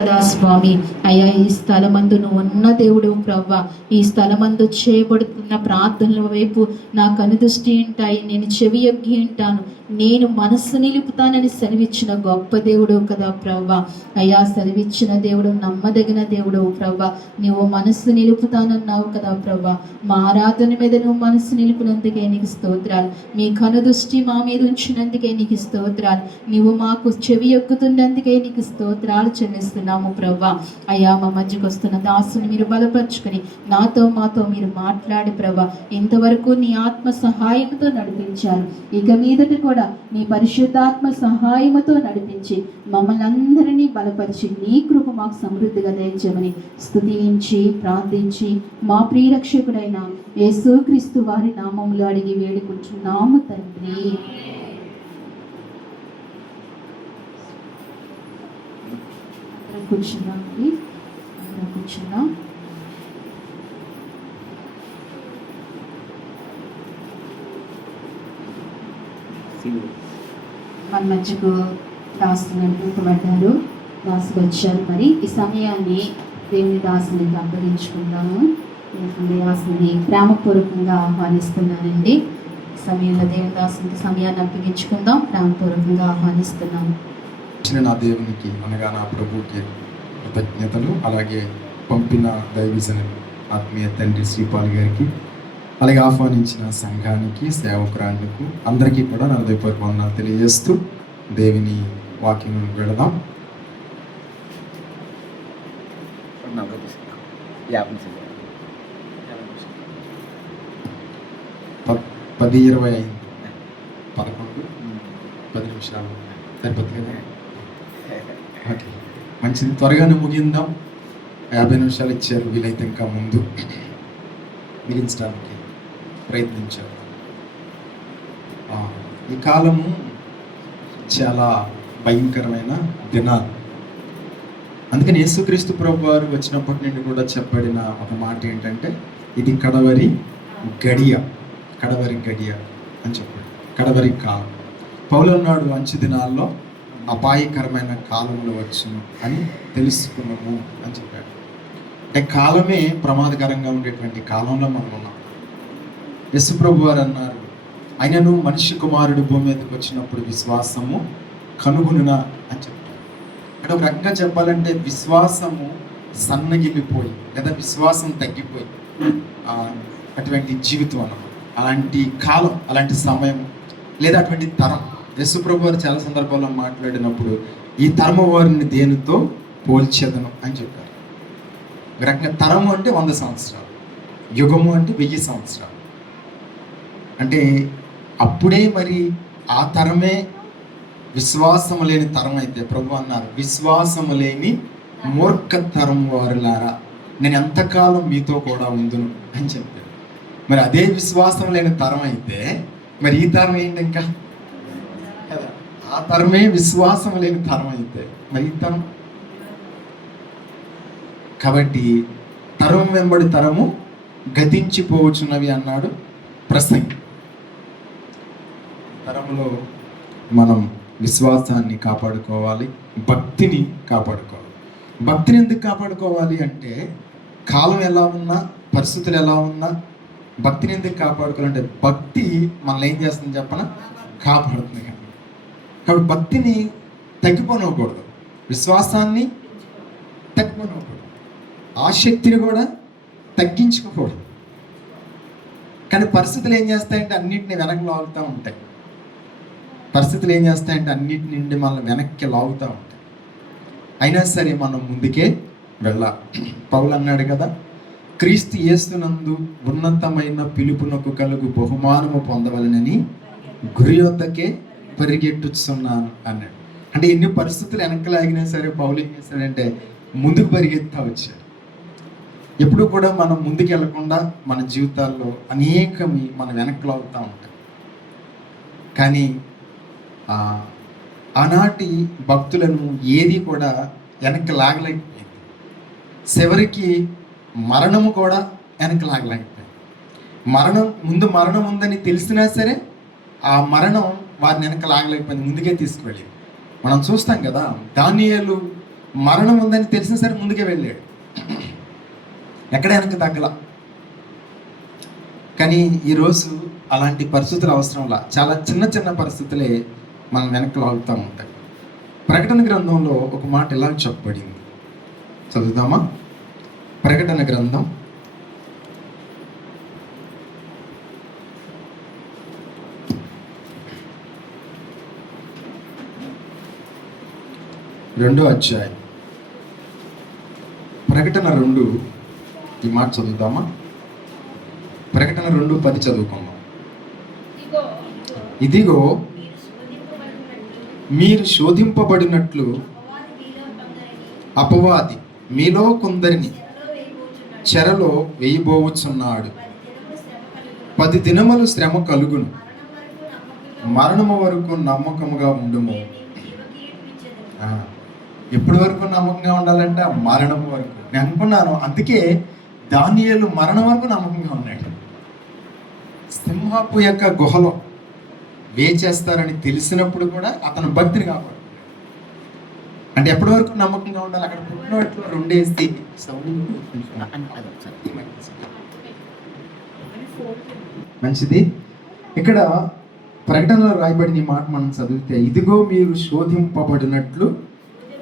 కదా స్వామి. అయ్యా, ఈ స్థలమందు నువ్వు ఉన్న దేవుడు ప్రవ్వా. ఈ స్థలమందు చేయబడుతున్న ప్రార్థనల వైపు నా కనుదృష్టి ఉంటాయి, నేను చెవి యొగ్గి ఉంటాను, నేను మనస్సు నిలుపుతానని సెలవిచ్చిన గొప్ప దేవుడు కదా ప్రవ్వా. అయ్యా, సెలవిచ్చిన దేవుడు నమ్మదగిన దేవుడు ప్రవ్వా. నువ్వు మనస్సు నిలుపుతానన్నావు కదా ప్రవ్వా. మా ఆరాధన మీద నువ్వు మనస్సు నిలుపునందుకే నీకు స్తోత్రాలు. మీ కనుదృష్టి మా మీద ఉంచినందుకే నీకు స్తోత్రాలు. నువ్వు మాకు చెవి యొక్కుతున్నందుకే నీకు స్తోత్రాలు చెల్లిస్తున్నాము ప్రవ్వా. అయ్యా, మా మధ్యకు వస్తున్న దాసుని మీరు బలపరుచుకొని నాతో మాతో మీరు మాట్లాడి ప్రవ్వా. ఇంతవరకు నీ ఆత్మ సహాయంతో నడిపించారు, ఇక మీదట కూడా నీ పరిశుద్ధాత్మ సహాయముతో నడిపించి మమ్మల్ని అందరినీ బలపరిచి నీ కృప మాకు సమృద్ధిగా దయచేయమని స్తుతించి ప్రార్థించి మా ప్రియరక్షకుడైన యేసుక్రీస్తు వారి నామములో అడిగి వేడుకుంటున్నాము తండ్రి. కూర్చున్నాం, కూర్చున్నాం. మన మధ్యకు దాసులు నడిపింపబడ్డారు, దాసులు వచ్చారు. మరి ఈ సమయాన్ని దేవుని దాసునికి అప్పగించుకుందాము. దాసుని ప్రేమపూర్వకంగా ఆహ్వానిస్తున్నానండి. ఈ సమయంలో దేవుని దాసునికి సమయాన్ని అప్పగించుకుందాం. ప్రేమపూర్వకంగా ఆహ్వానిస్తున్నాను. నా దేవునికి అనగా నా ప్రభువుకి కృతజ్ఞతలు. అలాగే పంపిన దైవజనులు ఆత్మీయ తండ్రి శ్రీపాల్ గారికి, అలాగే ఆహ్వానించిన సంఘానికి, సేవకురాళ్ళకు అందరికీ కూడా నా హృదయపూర్వక వందనాలు తెలియజేస్తూ దేవుని వాక్యం వెళదాం. 10:20 అయింది. 11-10 నిమిషాలు సరిపోతుంది కదా? ఓకే, మంచిది. త్వరగానే ముగిందాం. 50 నిమిషాలు ఇచ్చారు, వీలైతే ఇంకా ముందు మిగించడానికి ప్రయత్నించారు. ఈ కాలము చాలా భయంకరమైన దినాలు. అందుకని యేసుక్రీస్తు ప్రభు వారు వచ్చినప్పటి నుండి కూడా చెప్పబడిన ఒక మాట ఏంటంటే, ఇది కడవరి గడియ అని చెప్పాడు. కడవరి కాలం. పౌలు అన్నాడు, అంచు దినాల్లో అపాయకరమైన కాలంలో వచ్చును అని తెలుసుకున్నాము అని చెప్పాడు. అంటే కాలమే ప్రమాదకరంగా ఉండేటువంటి కాలంలో మనం ఉన్నాం. యేసు ప్రభు వారు అన్నారు, ఆయనను మనిషి కుమారుడు భూమి మీదకి వచ్చినప్పుడు విశ్వాసము కనుగొనునా అని చెప్పారు. అంటే ఒక రకంగా చెప్పాలంటే విశ్వాసము సన్నగిల్లిపోయి లేదా విశ్వాసం తగ్గిపోయి అటువంటి జీవితం అన్నమాట. అలాంటి కాలం, అలాంటి సమయం లేదా అటువంటి తరం. యేసు ప్రభు వారు చాలా సందర్భాల్లో మాట్లాడినప్పుడు ఈ తరము వారిని దేనితో పోల్చేదను అని చెప్పారు. ఒక రకంగా తరము అంటే 100 సంవత్సరాలు, యుగము అంటే 1000 సంవత్సరాలు. అంటే అప్పుడే మరి ఆ తరమే విశ్వాసము లేని తరం అయితే ప్రభు అన్నారు, విశ్వాసము లేని మూర్ఖ తరం వారులారా నేను ఎంతకాలం మీతో కూడా ఉందును అని చెప్పారు. మరి అదే విశ్వాసం లేని తరం అయితే మరి ఈ తరం ఏంటి? ఇంకా కదా, ఆ తరమే విశ్వాసం లేని తరం అయితే మరి ఈ తరం. కాబట్టి తరం వెంబడి తరము గతించిపోవచ్చున్నవి అన్నాడు ప్రసంగి. తరంలో మనం విశ్వాసాన్ని కాపాడుకోవాలి, భక్తిని కాపాడుకోవాలి. భక్తిని ఎందుకు కాపాడుకోవాలి అంటే, కాలం ఎలా ఉన్నా, పరిస్థితులు ఎలా ఉన్నా భక్తిని ఎందుకు కాపాడుకోవాలంటే, భక్తి మనల్ని ఏం చేస్తుంది చెప్పన? కాపాడుతుంది. కాబట్టి భక్తిని తగ్గిపోనివ్వకూడదు, విశ్వాసాన్ని తగ్గిపోనివ్వకూడదు, ఆసక్తిని కూడా తగ్గించుకోకూడదు. కానీ పరిస్థితులు ఏం చేస్తాయంటే అన్నిటిని వెనక్కి లాగుతూ ఉంటాయి. పరిస్థితులు ఏం చేస్తాయంటే అన్నిటి నుండి మనల్ని వెనక్కి లాగుతూ ఉంటాయి. అయినా సరే మనం ముందుకే వెళ్ళాలి. పౌలు అన్నాడు కదా, క్రీస్తు యేసునందు ఉన్నతమైన పిలుపునకు కలుగు బహుమానము పొందవలనని గురి యొద్దకే పరిగెట్టుచున్నాను అన్నాడు. అంటే ఎన్ని పరిస్థితులు వెనక్కి లాగినా సరే పౌలు ఏం చేస్తాడంటే ముందుకు పరిగెత్తా వచ్చాడు. ఎప్పుడు కూడా మనం ముందుకు వెళ్లకుండా మన జీవితాల్లో అనేకమి మనం వెనక్కి లాగుతూ ఉంటాం. కానీ ఆనాటి భక్తులను ఏది కూడా వెనక్కి లాగలేకపోయింది. చివరికి మరణము కూడా వెనక్కి లాగలేకపోయింది. మరణం ఉందని తెలిసినా సరే ఆ మరణం వారిని వెనక్కి లాగలేకపోయింది, ముందుకే తీసుకువెళ్ళింది. మనం చూస్తాం కదా, దానియేలు మరణం ఉందని తెలిసిన సరే ముందుకే వెళ్ళాడు, ఎక్కడ వెనక్కి తగ్గల. కానీ ఈరోజు అలాంటి పరిస్థితులు అవసరంలా, చాలా చిన్న చిన్న పరిస్థితులే మనం వెనక్కి లాగుతూ ఉంటాయి. ప్రకటన గ్రంథంలో ఒక మాట ఇలా చెప్పబడింది, చదువుదామా? ప్రకటన గ్రంథం 2వ అధ్యాయం, ప్రకటన 2, ఈ మాట చదువుదామా? ప్రకటన 2:10 చదువుకుందాం. ఇదిగో మీరు శోధింపబడినట్లు అపవాది మీలో కొందరిని చెరలో వేయబోవచ్చున్నాడు. 10 దినములు శ్రమ కలుగును, మరణము వరకు నమ్మకముగా ఉండుము. ఎప్పటి వరకు నమ్మకంగా ఉండాలంటే మరణం వరకు. నేను అనుకున్నాను, అందుకే దానియేలు మరణం వరకు నమ్మకంగా ఉన్నాడు. సింహపు యొక్క గుహలో వేచేస్తారని తెలిసినప్పుడు కూడా అతను భక్తిని కాపాడు. అంటే ఎప్పటి వరకు నమ్మకంగా ఉండాలి? అక్కడ పుట్టినట్లు 2 వేసి మంచిది. ఇక్కడ ప్రకటనలో రాయబడిన ఈ మాట మనం చదివితే, ఇదిగో మీరు శోధింపబడినట్లు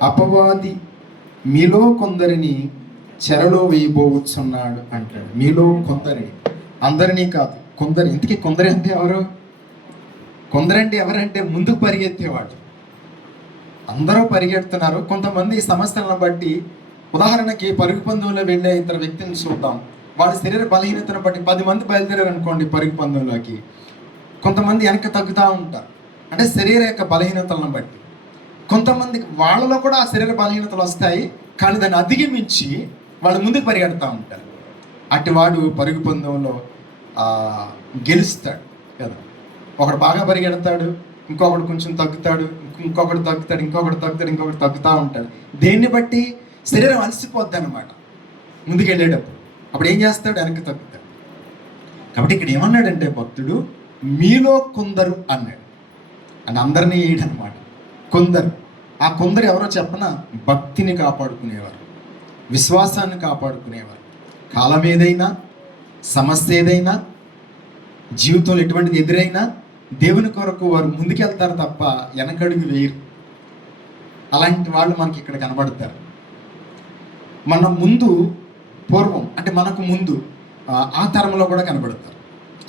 అపవాది మీలో కొందరిని చెరలో వేయబోవచ్చున్నాడు అంటాడు. మీలో కొందరిని, అందరినీ కాదు, కొందరు. ఇంతకీ కొందరు అంటే ఎవరు? కొందరంటే ఎవరంటే ముందుకు పరిగెత్తేవాడు. అందరూ పరిగెడుతున్నారు. కొంతమంది సమస్యలను బట్టి, ఉదాహరణకి పరుగు పందెంలో వెళ్ళే ఇతర వ్యక్తిని చూద్దాం. వాళ్ళ శరీర బలహీనతను బట్టి 10 మంది బయలుదేరారు అనుకోండి పరుగు పందెంలోకి, కొంతమంది వెనక్కి తగ్గుతూ ఉంటారు. అంటే శరీర యొక్క బలహీనతలను బట్టి. కొంతమందికి వాళ్ళలో కూడా ఆ శరీర బలహీనతలు వస్తాయి, కానీ దాన్ని అధిగమించి వాళ్ళు ముందుకు పరిగెడుతూ ఉంటారు. అటువాడు పరుగు పందెంలో గెలుస్తాడు కదా. ఒకడు బాగా పరిగెడతాడు, ఇంకొకడు కొంచెం తగ్గుతాడు, ఇంకొకటి తగ్గుతాడు, ఇంకొకటి తగ్గుతూ ఉంటాడు. దేన్ని బట్టి? శరీరం అలసిపోద్ది అనమాట ముందుకు వెళ్ళేటప్పుడు. అప్పుడు ఏం చేస్తాడు? వెనక్కి తగ్గుతాడు. కాబట్టి ఇక్కడ ఏమన్నాడంటే భక్తుడు, మీలో కొందరు అన్నాడు. అని అందరినీ వేయడనమాట. కొందరు. ఆ కొందరు ఎవరో చెప్పన? భక్తిని కాపాడుకునేవారు, విశ్వాసాన్ని కాపాడుకునేవారు. కాలం ఏదైనా, సమస్య ఏదైనా, జీవితంలో ఎటువంటిది ఎదురైనా దేవుని కొరకు వారు ముందుకెళ్తారు తప్ప వెనకడుగు వేయరు. అలాంటి వాళ్ళు మనకి ఇక్కడ కనబడతారు. మన ముందు, పూర్వం అంటే మనకు ముందు ఆ తరంలో కూడా కనబడతారు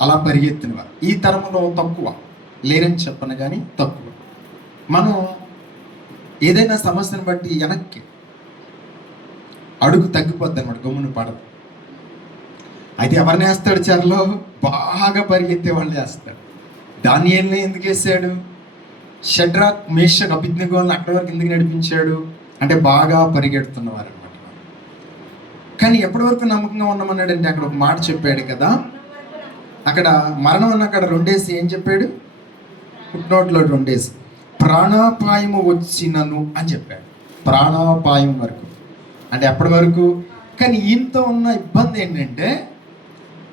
అలా పరిగెత్తిన వారు. ఈ తరంలో తక్కువ, లేరని చెప్పను కానీ తక్కువ. మనం ఏదైనా సమస్యను బట్టి వెనక్కి అడుగు తగ్గిపోద్ది అనమాట, గమ్మును పడదు. అయితే ఎవరిని వేస్తాడు చెరలో? బాగా పరిగెత్తే వాళ్ళు వేస్తాడు. దానియేలుని ఎందుకు వేసాడు? షడ్రాక్, మేషక్, అబేద్నెగోని అక్కడి వరకు ఎందుకు నడిపించాడు అంటే బాగా పరిగెడుతున్నవారు అనమాట. కానీ ఎప్పటి వరకు నమ్మకంగా ఉన్నామన్నాడంటే అక్కడ ఒక మాట చెప్పాడు కదా. అక్కడ మరణం అన్న అక్కడ 2 వేసి ఏం చెప్పాడు? ఫుట్నోట్లో 2 వేసి ప్రాణాపాయము వచ్చినను అని చెప్పాడు. ప్రాణాపాయం వరకు అంటే ఎప్పటి వరకు? కానీ ఈయనతో ఉన్న ఇబ్బంది ఏంటంటే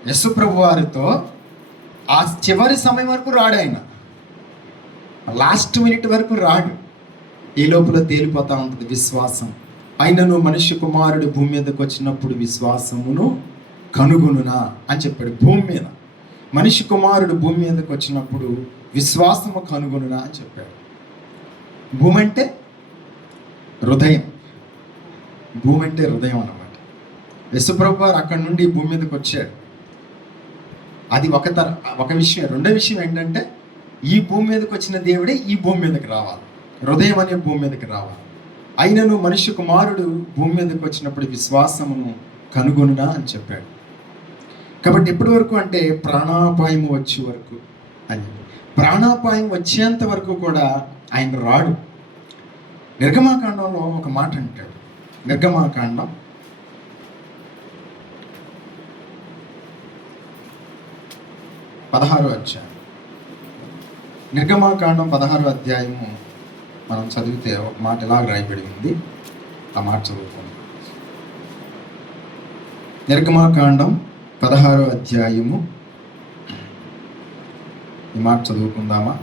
యేసుప్రభు వారితో ఆ చివరి సమయం వరకు రాడు ఆయన. లాస్ట్ మినిట్ వరకు రాడు. ఈ లోపల తేలిపోతూ ఉంటుంది విశ్వాసం. అయినను మనుష్య కుమారుడు భూమి మీదకి వచ్చినప్పుడు విశ్వాసమును కనుగొనునా అని చెప్పాడు. భూమి మీద మనిషి కుమారుడు భూమి మీదకి వచ్చినప్పుడు విశ్వాసము కనుగొనునా అని చెప్పాడు. భూమి అంటే హృదయం. భూమి అంటే హృదయం అన్నమాట. యేసుప్రభు వారు అక్కడి నుండి భూమి మీదకి వచ్చాడు. అది ఒక విషయం. రెండో విషయం ఏంటంటే ఈ భూమి మీదకి వచ్చిన దేవుడే ఈ భూమి మీదకి రావాలి, హృదయం అనే భూమి మీదకి రావాలి. అయినను మనుష్య కుమారుడు భూమి మీదకి వచ్చినప్పుడు విశ్వాసమును కనుగొనునా అని చెప్పాడు. కాబట్టి ఎప్పటి వరకు అంటే ప్రాణాపాయం వచ్చే వరకు అని. ప్రాణాపాయం వచ్చేంత వరకు కూడా ఆయన రాడు. నిర్గమాకాండంలో ఒక మాట అంటాడు. నిర్గమాకాండం 16వ అధ్యాయం. నిర్గమాకాండం 16వ అధ్యాయము మనం చదివితే ఒక మాట ఎలా రాయబడి ఉంది, ఆ మాట చదువుతాం. నిర్గమాకాండం 16వ అధ్యాయము, ఈ మాట చదువుకుందామా?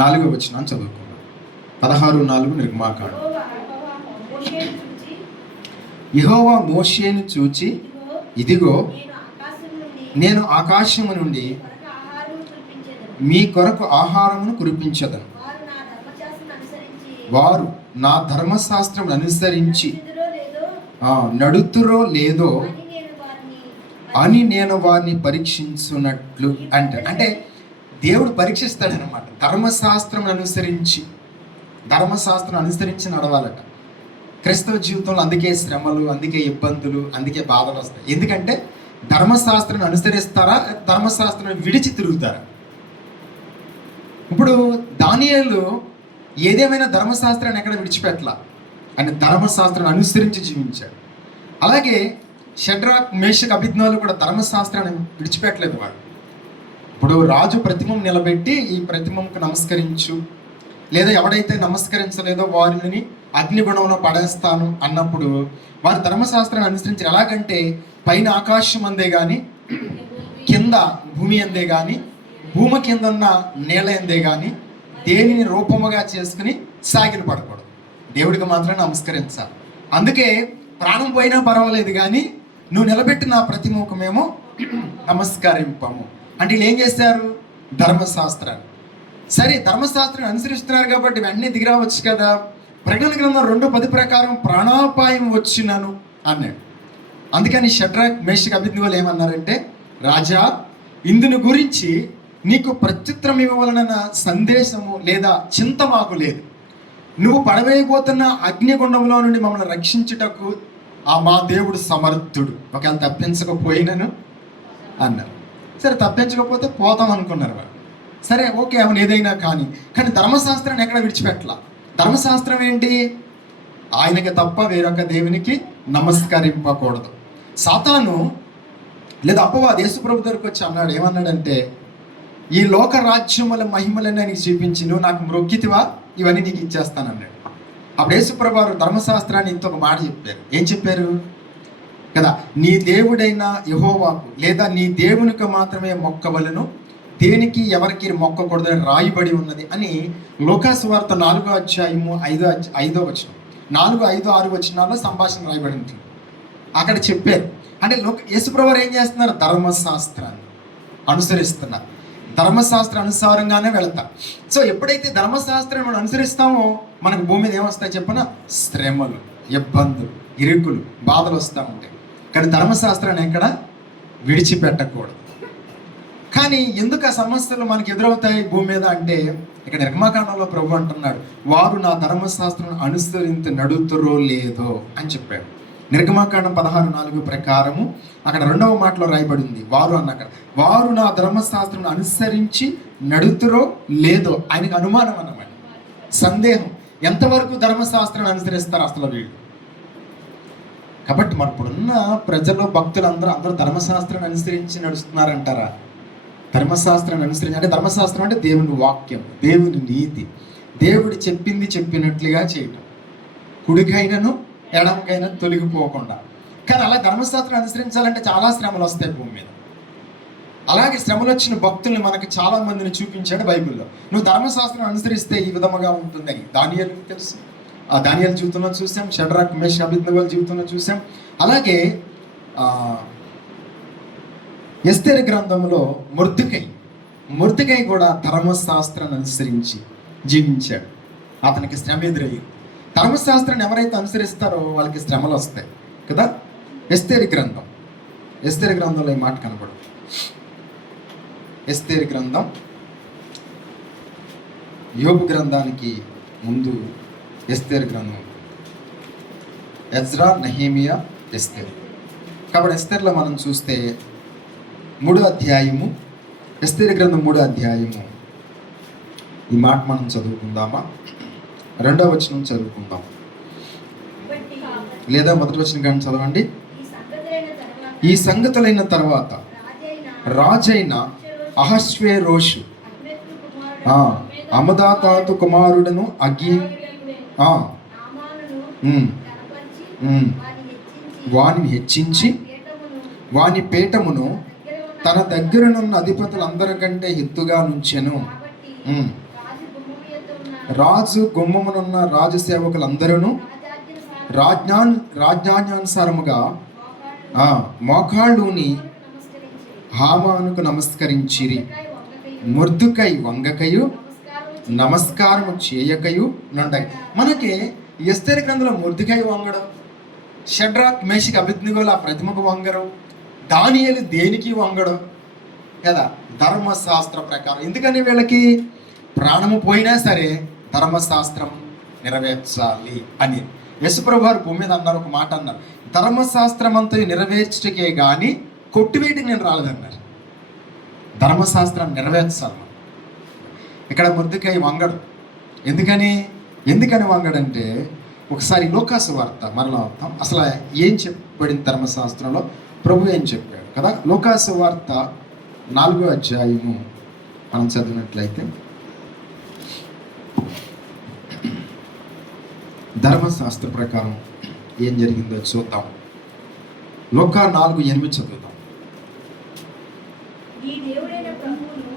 4వ వచనం చదువుకుందాం. 16:4 నిర్గమాకాండం. మోషేను చూచి, యెహోవా మోషేను చూచి, ఇదిగో నేను ఆకాశం నుండి నేను ఆకాశము నుండి కొరకు ఆహారము కురిపించెదను. మీ కొరకు ఆహారమును కురిపించదను. వారు వారు నా ధర్మశాస్త్రం అనుసరించి నా ధర్మశాస్త్రం అనుసరించి నడుచుదురో లేదో నడుతురో లేదో అని నేను వారిని వారిని పరీక్షించున్నట్లు అంటే దేవుడు పరీక్షిస్తాడనమాట. ధర్మశాస్త్రం అనుసరించి నడవాలట. క్రైస్తవ జీవితంలో అందుకే శ్రమలు, అందుకే ఇబ్బందులు, అందుకే బాధలు వస్తాయి. ఎందుకంటే ధర్మశాస్త్రాన్ని అనుసరిస్తారా, ధర్మశాస్త్రాన్ని విడిచి తిరుగుతారా? ఇప్పుడు దానియేలు ఏదేమైనా ధర్మశాస్త్రాన్ని ఎక్కడ విడిచిపెట్టలా, ఆయన ధర్మశాస్త్రాన్ని అనుసరించి జీవించాడు. అలాగే షడ్రాక్, మేషక్, అబేద్నెగోలు కూడా ధర్మశాస్త్రాన్ని విడిచిపెట్టలేదు వాళ్ళు. ఇప్పుడు రాజు ప్రతిమం నిలబెట్టి ఈ ప్రతిమంకు నమస్కరించు, లేదా ఎవడైతే నమస్కరించలేదో వారిని అగ్నిగుణంలో పడేస్తాను అన్నప్పుడు వారు ధర్మశాస్త్రాన్ని అనుసరించారు. ఎలాగంటే పైన ఆకాశం అందే కానీ, కింద భూమి అందే కానీ, భూమి కింద ఉన్న నేల అందే కానీ దేనిని రూపముగా చేసుకుని సాగిన పడకూడదు. దేవుడికి మాత్రం నమస్కరించాలి. అందుకే ప్రాణం పోయినా పర్వాలేదు కానీ నువ్వు నిలబెట్టిన ప్రతిముఖమేమో నమస్కరింపము అంటే వీళ్ళు ఏం చేశారు? ధర్మశాస్త్రాన్ని. సరే, ధర్మశాస్త్రాన్ని అనుసరిస్తున్నారు కాబట్టి వెంటనే దిగిరావచ్చు కదా. ప్రకటన గ్రంథం 2:10 ప్రకారం ప్రాణాపాయం వచ్చినను అన్నాడు. అందుకని షడ్రాక్, మేషక్, అబేద్నెగోలు ఏమన్నారంటే, రాజా, ఇందుని గురించి నీకు ప్రత్యుత్తరం ఇవ్వవలన సందేశము లేదా చింత మాకు లేదు. నువ్వు పడవేయబోతున్న అగ్నిగుండంలో నుండి మమ్మల్ని రక్షించుటకు మా దేవుడు సమర్థుడు. ఒకవేళ తప్పించకపోయినను అన్నారు. సరే, తప్పించకపోతే పోతాం అనుకున్నారు వాళ్ళు. సరే, ఓకే, అవును, ఏదైనా కానీ ధర్మశాస్త్రాన్ని ఎక్కడ విడిచిపెట్టలా. ధర్మశాస్త్రం ఏంటి? ఆయనకి తప్ప వేరొక దేవునికి నమస్కరింపకూడదు. సాతాను లేదా అపవాది యేసుప్రభు దగ్గరికి వచ్చి అన్నాడు. ఏమన్నాడంటే, ఈ లోక రాజ్యముల మహిమలన్నీ నీకు చూపించి నువ్వు నాకు మ్రొక్కితివా, ఇవన్నీ నీకు ఇచ్చేస్తానన్నాడు. అప్పుడు యేసుప్రభు వారు ధర్మశాస్త్రాన్ని ఇంకొక మాట చెప్పారు. ఏం చెప్పారు కదా? నీ దేవుడైన యెహోవాకు లేదా నీ దేవునికి మాత్రమే మొక్కవలెను, దేనికి ఎవరికి మొక్కకూడదని రాయబడి ఉన్నది అని లూకాసు వార్త 4వ అధ్యాయము 5వ వచనం, 4, 5, 6 వచనాల్లో సంభాషణ రాయబడి ఉంటుంది. అక్కడ చెప్పారు. అంటే యేసుప్రభు వారు ఏం చేస్తున్నారు? ధర్మశాస్త్రాన్ని అనుసరిస్తున్నారు. ధర్మశాస్త్ర అనుసారంగానే వెళతాం. సో ఎప్పుడైతే ధర్మశాస్త్రం మనం అనుసరిస్తామో మనకు భూమి మీద ఏమొస్తాయి చెప్పిన? శ్రమలు, ఇబ్బందులు, ఇరుకులు, బాధలు వస్తూ ఉంటాయి. కానీ ధర్మశాస్త్రాన్ని ఎక్కడ విడిచిపెట్టకూడదు. కానీ ఎందుకు ఆ సమస్యలు మనకు ఎదురవుతాయి భూమి మీద అంటే, ఇక్కడ నిర్గమకాండంలో ప్రభు అంటున్నాడు, వారు నా ధర్మశాస్త్రం అనుసరించి నడుతురో లేదో అని చెప్పాడు. నిర్గమకాండం 16:4 ప్రకారము అక్కడ 2వ మాటలో రాయబడింది, వారు అన్నాక వారు నా ధర్మశాస్త్రం అనుసరించి నడుతురో లేదో. ఆయనకు అనుమానం అన్నమాట, సందేహం, ఎంతవరకు ధర్మశాస్త్రాన్ని అనుసరిస్తారు అసలు వీళ్ళు. కాబట్టి మన ఇప్పుడున్న ప్రజలు, భక్తులు అందరూ ధర్మశాస్త్రాన్ని అనుసరించి నడుస్తున్నారంటారా? ధర్మశాస్త్రాన్ని అనుసరించి అంటే ధర్మశాస్త్రం అంటే దేవుని వాక్యం, దేవుని నీతి, దేవుడు చెప్పింది చెప్పినట్లుగా చేయటం, కుడికైనను ఎడమకైనా తొలగిపోకుండా. కానీ అలా ధర్మశాస్త్రం అనుసరించాలంటే చాలా శ్రమలు వస్తాయి భూమి మీద. అలాగే శ్రమలు వచ్చిన భక్తుల్ని మనకు చాలా మందిని చూపించాడు బైబిల్లో. నువ్వు ధర్మశాస్త్రం అనుసరిస్తే ఈ విధముగా ఉంటుందని దానియేలుకు తెలుసు. ఆ దానియేలు జీవితంలో చూసాం, షడ్రాక్, మేషక్, అబేద్నెగోల జీవితంలో చూసాం. అలాగే ఎస్తేరు గ్రంథంలో మొర్దెకై కూడా ధర్మశాస్త్రాన్ని అనుసరించి జీవించాడు. అతనికి శ్రమ ఎదురయ్యింది. ధర్మశాస్త్రాన్ని ఎవరైతే అనుసరిస్తారో వాళ్ళకి శ్రమలు వస్తాయి కదా. ఎస్తేరు గ్రంథంలో ఈ మాట కనపడు. ఎస్తేరు గ్రంథం, యోబు గ్రంథానికి ముందు ఎస్తేరు గ్రంథం, ఎజ్రా, నెహెమియా, ఎస్తేరు. కాబట్టి ఎస్తేరులో మనం చూస్తే 3వ అధ్యాయము, ఎస్తేరు గ్రంథం 3వ అధ్యాయము, ఈ మాట మనం చదువుకుందామా? 2వ వచనం చదువుకుందాం, లేదా 1వ వచనం కానీ చదవండి. ఈ సంగతులైన తర్వాత రాజైన అహష్వేరోషు అమదాతాతు కుమారుడను వానిని హెచ్చించి వాని పీఠమును తన దగ్గరనున్న అధిపతులందరికంటే ఎత్తుగా నుంచెను. రాజు గుమ్మమునున్న రాజు సేవకులందరూ రాజ్యానుసారముగా మోకాళ్ళుని నమస్కరించి హామానుకు నమస్కరించిరి. వంగకై మొర్దుకై వంగకయు నమస్కారం నమస్కారము చేయకయు నుండయి. మనకి ఎస్తేరు గ్రంథంలో మొర్దుకై వంగడం, షడ్రాక్ మేషక్ అబేద్నెగోలు ఆ ప్రతిమకు వంగడం, దానియేలు దేనికి వంగడం కదా, ధర్మశాస్త్ర ప్రకారం. ఎందుకని వీళ్ళకి ప్రాణము పోయినా సరే ధర్మశాస్త్రం నెరవేర్చాలి అని యేసుప్రభు వారు భూమి మీద అన్నారు, ఒక మాట అన్నారు, ధర్మశాస్త్రం అంతా నెరవేర్చకే కానీ కొట్టివేటికి నేను రాలేదన్నారు. ధర్మశాస్త్రం నెరవేర్చాలి మనం. ఇక్కడ మొర్దెకై వంగడు. ఎందుకని వంగడంటే, ఒకసారి లోకాసు వార్త మరలా అవుతాం, అసలు ఏం చెప్పబడింది ధర్మశాస్త్రంలో, ప్రభు ఏం చెప్పాడు కదా. లోకాసు వార్త 4వ అధ్యాయము మనం చదివినట్లయితే, ధర్మశాస్త్ర ప్రకారం ఏం జరిగిందో చూద్దాం. లోకా 4:8 చదువుతాం. ఈ దేవుడైన ప్రభువును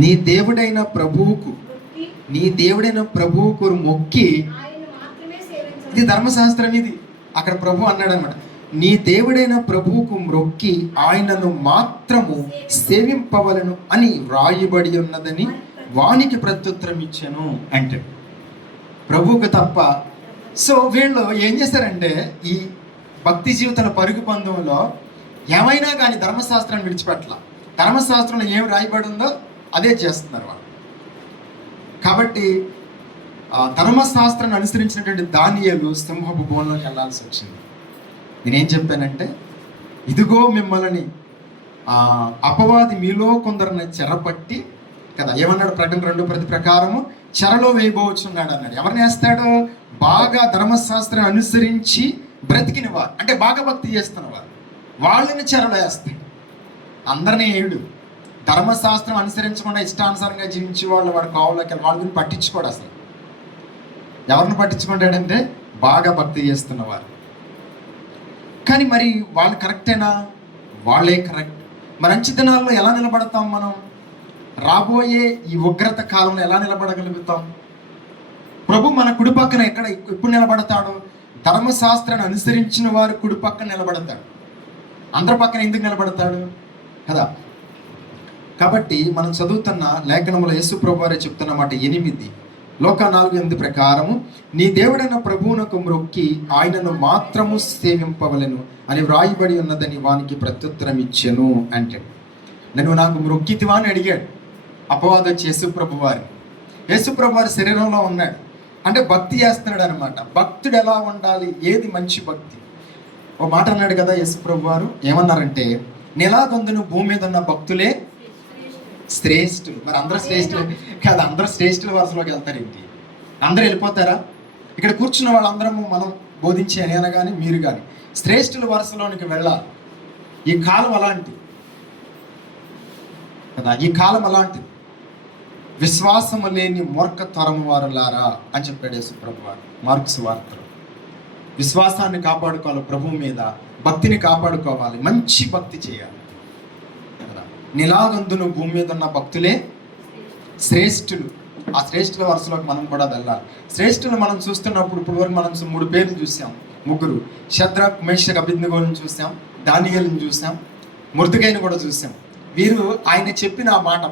నీ దేవుడైన ప్రభువుకు మొక్కి నీ దేవుడైన ప్రభువుకు మొక్కి, ఆయన మాత్రమే సేవించాలి. ఇది ధర్మశాస్త్రం. ఇది అక్కడ ప్రభు అన్నాడు అనమాట, నీ దేవుడైన ప్రభువుకు మొక్కి ఆయనను మాత్రము సేవింపవలను అని వ్రాయబడి ఉన్నదని వానికి ప్రత్యుత్తరం ఇచ్చాను అంటే ప్రభువుకు తప్ప. సో వీళ్ళు ఏం చేశారంటే, ఈ భక్తి జీవితాల పరుగు పందెంలో ఏమైనా కానీ ధర్మశాస్త్రాన్ని విడిచిపెట్టాల. ధర్మశాస్త్రంలో ఏం రాయబడి ఉందో అదే చేస్తున్నారు వాళ్ళు. కాబట్టి ధర్మశాస్త్రాన్ని అనుసరించినటువంటి దానియేలు సింహపు బోన్లోకి వెళ్ళాల్సి వచ్చింది. నేనేం చెప్పానంటే, ఇదిగో మిమ్మల్ని అపవాది మీలో కొందరిని చెరపట్టి కదా, ఏమన్నాడు ప్రకటన 2 ప్రకారము చెరలో వేయబోచున్నాడు అన్నాడు. ఎవరిని వేస్తాడు? బాగా ధర్మశాస్త్రాన్ని అనుసరించి బ్రతికిన వారు, అంటే బాగా భక్తి చేస్తున్న వారు, వాళ్ళని చెరలో వేస్తాడు. అందరినీ ఏడు. ధర్మశాస్త్రం అనుసరించకుండా ఇష్టానుసారంగా జీవించే వాళ్ళు వాడు కావులకి వాళ్ళ గురించి పట్టించుకోడు. అసలు ఎవరిని పట్టించుకుంటాడంటే బాగా భక్తి చేస్తున్నవారు. కానీ మరి వాళ్ళు కరెక్టేనా? వాళ్ళే కరెక్ట్. మరి మంచి దినాల్లో ఎలా నిలబడతాం మనం? రాబోయే ఈ ఉగ్రత కాలంలో ఎలా నిలబడగలుగుతాం? ప్రభు మన కుడి పక్కన ఎప్పుడు నిలబడతాడు? ధర్మశాస్త్రాన్ని అనుసరించిన వారు కుడి పక్కన నిలబడతాడు. అందరి పక్కన ఎందుకు నిలబడతాడు కదా. కాబట్టి మనం చదువుతున్న లేఖనంలో యేసు ప్రభు వారే చెప్తున్న మాట 8, లోకా 4:8 ప్రకారము, నీ దేవుడైన ప్రభువునకు మ్రొక్కి ఆయనను మాత్రము సేవింపవలెను అని వ్రాయబడి ఉన్నదని వానికి ప్రత్యుత్తరం ఇచ్చెను అంటే, నేను నాకు మ్రొక్కితివా అని అడిగాడు అపవాది వచ్చి యేసుప్రభు వారు. యేసుప్రభు వారి శరీరంలో ఉన్నాడు అంటే భక్తి చేస్తున్నాడు అనమాట. భక్తుడు ఎలా ఉండాలి? ఏది మంచి భక్తి? ఓ మాట అన్నాడు కదా యేసుప్రభు వారు, ఏమన్నారంటే, నెలాగొందును భూమి మీద ఉన్న భక్తులే శ్రేష్ఠులు. మరి అందరూ శ్రేష్ఠులు కాదు, అందరూ శ్రేష్ఠుల వరుసలోకి వెళ్తారేంటి? అందరూ వెళ్ళిపోతారా? ఇక్కడ కూర్చున్న వాళ్ళందరము మనం బోధించే నేను కానీ మీరు కానీ శ్రేష్ఠుల వరుసలోనికి వెళ్ళాలి. ఈ కాలం అలాంటి కదా, ఈ కాలం అలాంటిది. విశ్వాసము లేని మూర్ఖ తరము వారులారా అని చెప్పాడు యేసుప్రభు వారు మార్కు సువార్తలో. విశ్వాసాన్ని కాపాడుకోవాలి, ప్రభువు మీద భక్తిని కాపాడుకోవాలి, మంచి భక్తి చేయాలి. నిలాగందును భూమి మీద ఉన్న భక్తులే శ్రేష్ఠులు. ఆ శ్రేష్ఠుల వరుసలోకి మనం కూడా వెళ్ళాలి. శ్రేష్ఠులు మనం చూస్తున్నప్పుడు ఇప్పుడు వరకు మనం 3 పేర్లు చూసాం. 3, షద్రక్ మేషక్ అబేద్నెగోలను చూసాం, దానియేలును చూసాం, మొర్దెకైని కూడా చూసాం. వీరు ఆయన చెప్పిన ఆ మాట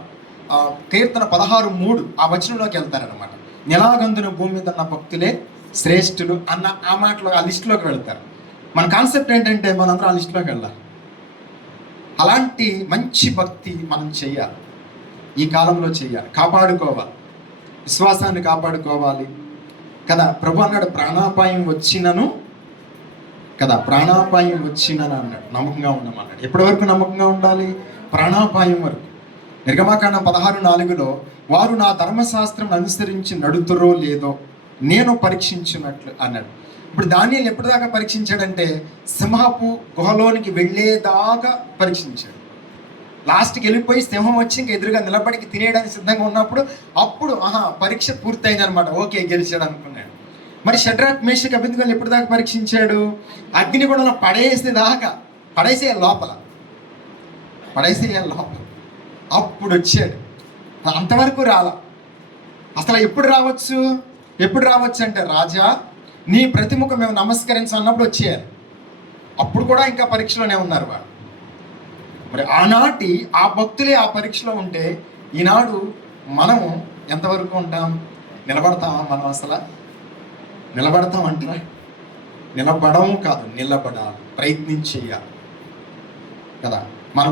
కీర్తన 16:3 ఆ వచనంలోకి వెళ్తారనమాట. నిలాగందును భూమి మీద ఉన్న భక్తులే శ్రేష్ఠులు అన్న ఆ మాటలో, ఆ లిస్టులోకి వెళ్తారు. మన కాన్సెప్ట్ ఏంటంటే మనందరం ఆ లిస్టులోకి వెళ్ళాలి. అలాంటి మంచి భక్తి మనం చెయ్యాలి, ఈ కాలంలో చెయ్యాలి, కాపాడుకోవాలి, విశ్వాసాన్ని కాపాడుకోవాలి కదా. ప్రభు అన్నాడు, ప్రాణాపాయం వచ్చినను కదా, ప్రాణాపాయం వచ్చినను అన్నాడు, నమ్మకంగా ఉండమన్నాడు. ఎప్పటి వరకు నమ్మకంగా ఉండాలి? ప్రాణాపాయం వరకు. నిర్గమాకాండం 16:4 వారు నా ధర్మశాస్త్రం అనుసరించి నడుతురో లేదో నేను పరీక్షించినట్లు అన్నాడు. ఇప్పుడు దానియేలు ఎప్పటిదాకా పరీక్షించాడంటే సింహపు గుహలోనికి వెళ్ళేదాకా పరీక్షించాడు. లాస్ట్కి వెళ్ళిపోయి సింహం వచ్చి ఇంకా ఎదురుగా నిలబడికి తినేయడానికి సిద్ధంగా ఉన్నప్పుడు అప్పుడు పరీక్ష పూర్తయింది అనమాట. ఓకే, గెలిచాడు అనుకున్నాడు. మరి షడ్రక్ మేషక్ అబేద్నెగోలను ఎప్పటిదాకా పరీక్షించాడు? అగ్నిగుండంలో పడేసేయాలి లోపల. అప్పుడు వచ్చాడు. అంతవరకు రాలా. అసలు ఎప్పుడు రావచ్చు అంటే, రాజా నీ ప్రతిముఖ మేము నమస్కరించాలన్నప్పుడు వచ్చేయాలి. అప్పుడు కూడా ఇంకా పరీక్షలోనే ఉన్నారు వాళ్ళు. మరి ఆనాటి ఆ భక్తులే ఆ పరీక్షలో ఉంటే ఈనాడు మనము ఎంతవరకు ఉంటాం? నిలబడతామా? మనం అసలు నిలబడతాం అంటారా? నిలబడము కాదు, నిలబడాలి, ప్రయత్నం చేయాలి కదా. మన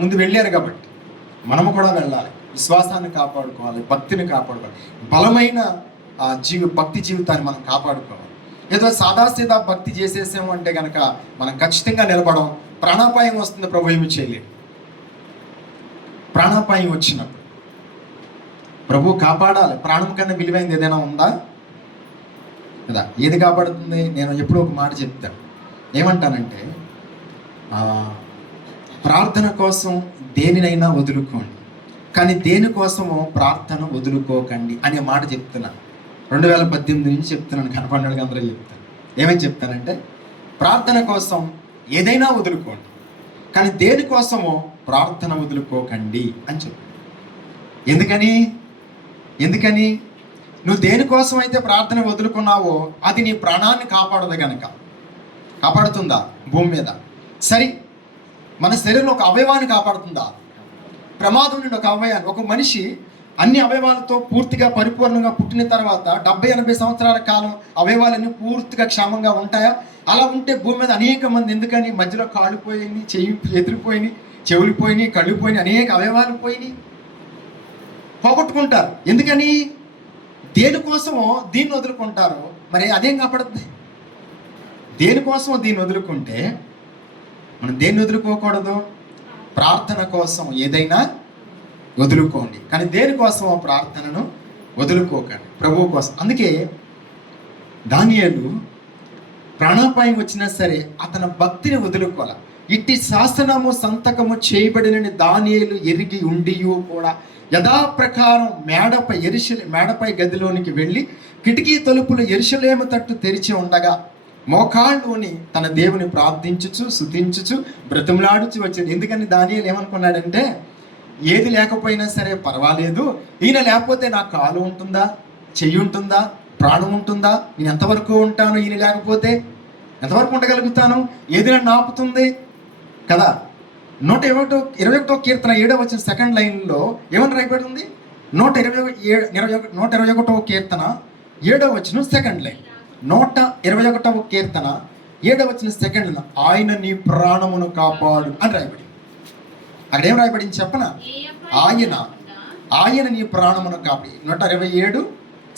ముందు వెళ్ళారు కాబట్టి మనము కూడా వెళ్ళాలి. విశ్వాసాన్ని కాపాడుకోవాలి, భక్తిని కాపాడుకోవాలి, బలమైన భక్తి జీవితాన్ని మనం కాపాడుకోవాలి. ఏదో సాదాసీదా భక్తి చేసేసాము అంటే కనుక మనం ఖచ్చితంగా నిలబడం. ప్రాణాపాయం వస్తుంది, ప్రభు ఏమి చేయలేదు. ప్రాణాపాయం వచ్చినప్పుడు ప్రభు కాపాడాలి. ప్రాణం కన్నా విలువైంది ఏదైనా ఉందా కదా? ఏది కాపాడుతుంది? నేను ఎప్పుడూ ఒక మాట చెప్తాను. ఏమంటానంటే, ప్రార్థన కోసం దేనినైనా వదులుకోండి, కానీ దేనికోసమో ప్రార్థన వదులుకోకండి అనే మాట చెప్తున్నాను. 2018 నుంచి చెప్తున్నాను, కనపడినట్టుగా అందరూ చెప్తాను. ఏమని చెప్తానంటే, ప్రార్థన కోసం ఏదైనా వదులుకోండి, కానీ దేనికోసమో ప్రార్థన వదులుకోకండి అని చెప్పి. ఎందుకని నువ్వు దేనికోసం అయితే ప్రార్థన వదులుకున్నావో అది నీ ప్రాణాన్ని కాపాడదు కనుక. కాపాడుతుందా భూమి మీద? సరే, మన శరీరంలో ఒక అవయవాన్ని కాపాడుతుందా? ప్రమాదం నుండి ఒక అవయవాన్ని. ఒక మనిషి అన్ని అవయవాలతో పూర్తిగా పరిపూర్ణంగా పుట్టిన తర్వాత 70-80 సంవత్సరాల కాలం అవయవాలన్నీ పూర్తిగా క్షేమంగా ఉంటాయా? అలా ఉంటే భూమి మీద అనేక మంది, ఎందుకని మధ్యలో కాళ్ళు పోయినాయి, చేతులు పోయినాయి, చెవులు పోయినాయి, కళ్ళు పోయినాయి, అనేక అవయవాలు పోయినాయి, పోగొట్టుకుంటారు. ఎందుకని? దేనికోసమో దీన్ని వదులుకుంటారు. మరి అదేం కాపాడుతుంది? దేనికోసమో దీన్ని వదులుకుంటే మనం దేన్ని వదులుకోకూడదు? ప్రార్థన కోసం ఏదైనా వదులుకోండి, కానీ దేనికోసమో ప్రార్థనను వదులుకోకండి, ప్రభువు కోసం. అందుకే దానియేలు ప్రాణాపాయం వచ్చినా సరే అతని భక్తిని వదులుకోవాలి. ఇట్టి శాసనము సంతకము చేయబడినని దానియేలు ఎరిగి ఉండియు కూడా యథాప్రకారం మేడపై గదిలోనికి వెళ్ళి కిటికీ తలుపులు యెరూషలేము తట్టు తెరిచి ఉండగా మోకాళ్ళుని తన దేవుని ప్రార్థించుచు స్తుతించుచు బ్రతిమలాడుచు వచ్చాడు. ఎందుకని దానియేలు ఏమనుకున్నాడంటే, ఏది లేకపోయినా సరే పర్వాలేదు, ఈయన లేకపోతే నా కాలు ఉంటుందా, చెయ్యి ఉంటుందా, ప్రాణం ఉంటుందా, నేను ఎంతవరకు ఉంటాను, ఈయన లేకపోతే ఎంతవరకు ఉండగలుగుతాను, ఏది నన్ను ఆపుతుంది కదా. 121వ కీర్తన 7వ వచనం 2nd లైన్లో ఏమని రాయబడి ఉంది? 121వ కీర్తన 7వ వచనం 2nd లైన్. 121వ కీర్తన 7వ వచనం 2nd లైన్, ఆయన నీ ప్రాణమును కాపాడు అని రాయబడి. అక్కడ ఏం రాయబడింది చెప్పనా? ఆయన నీ ప్రాణమును కాపాడు. 127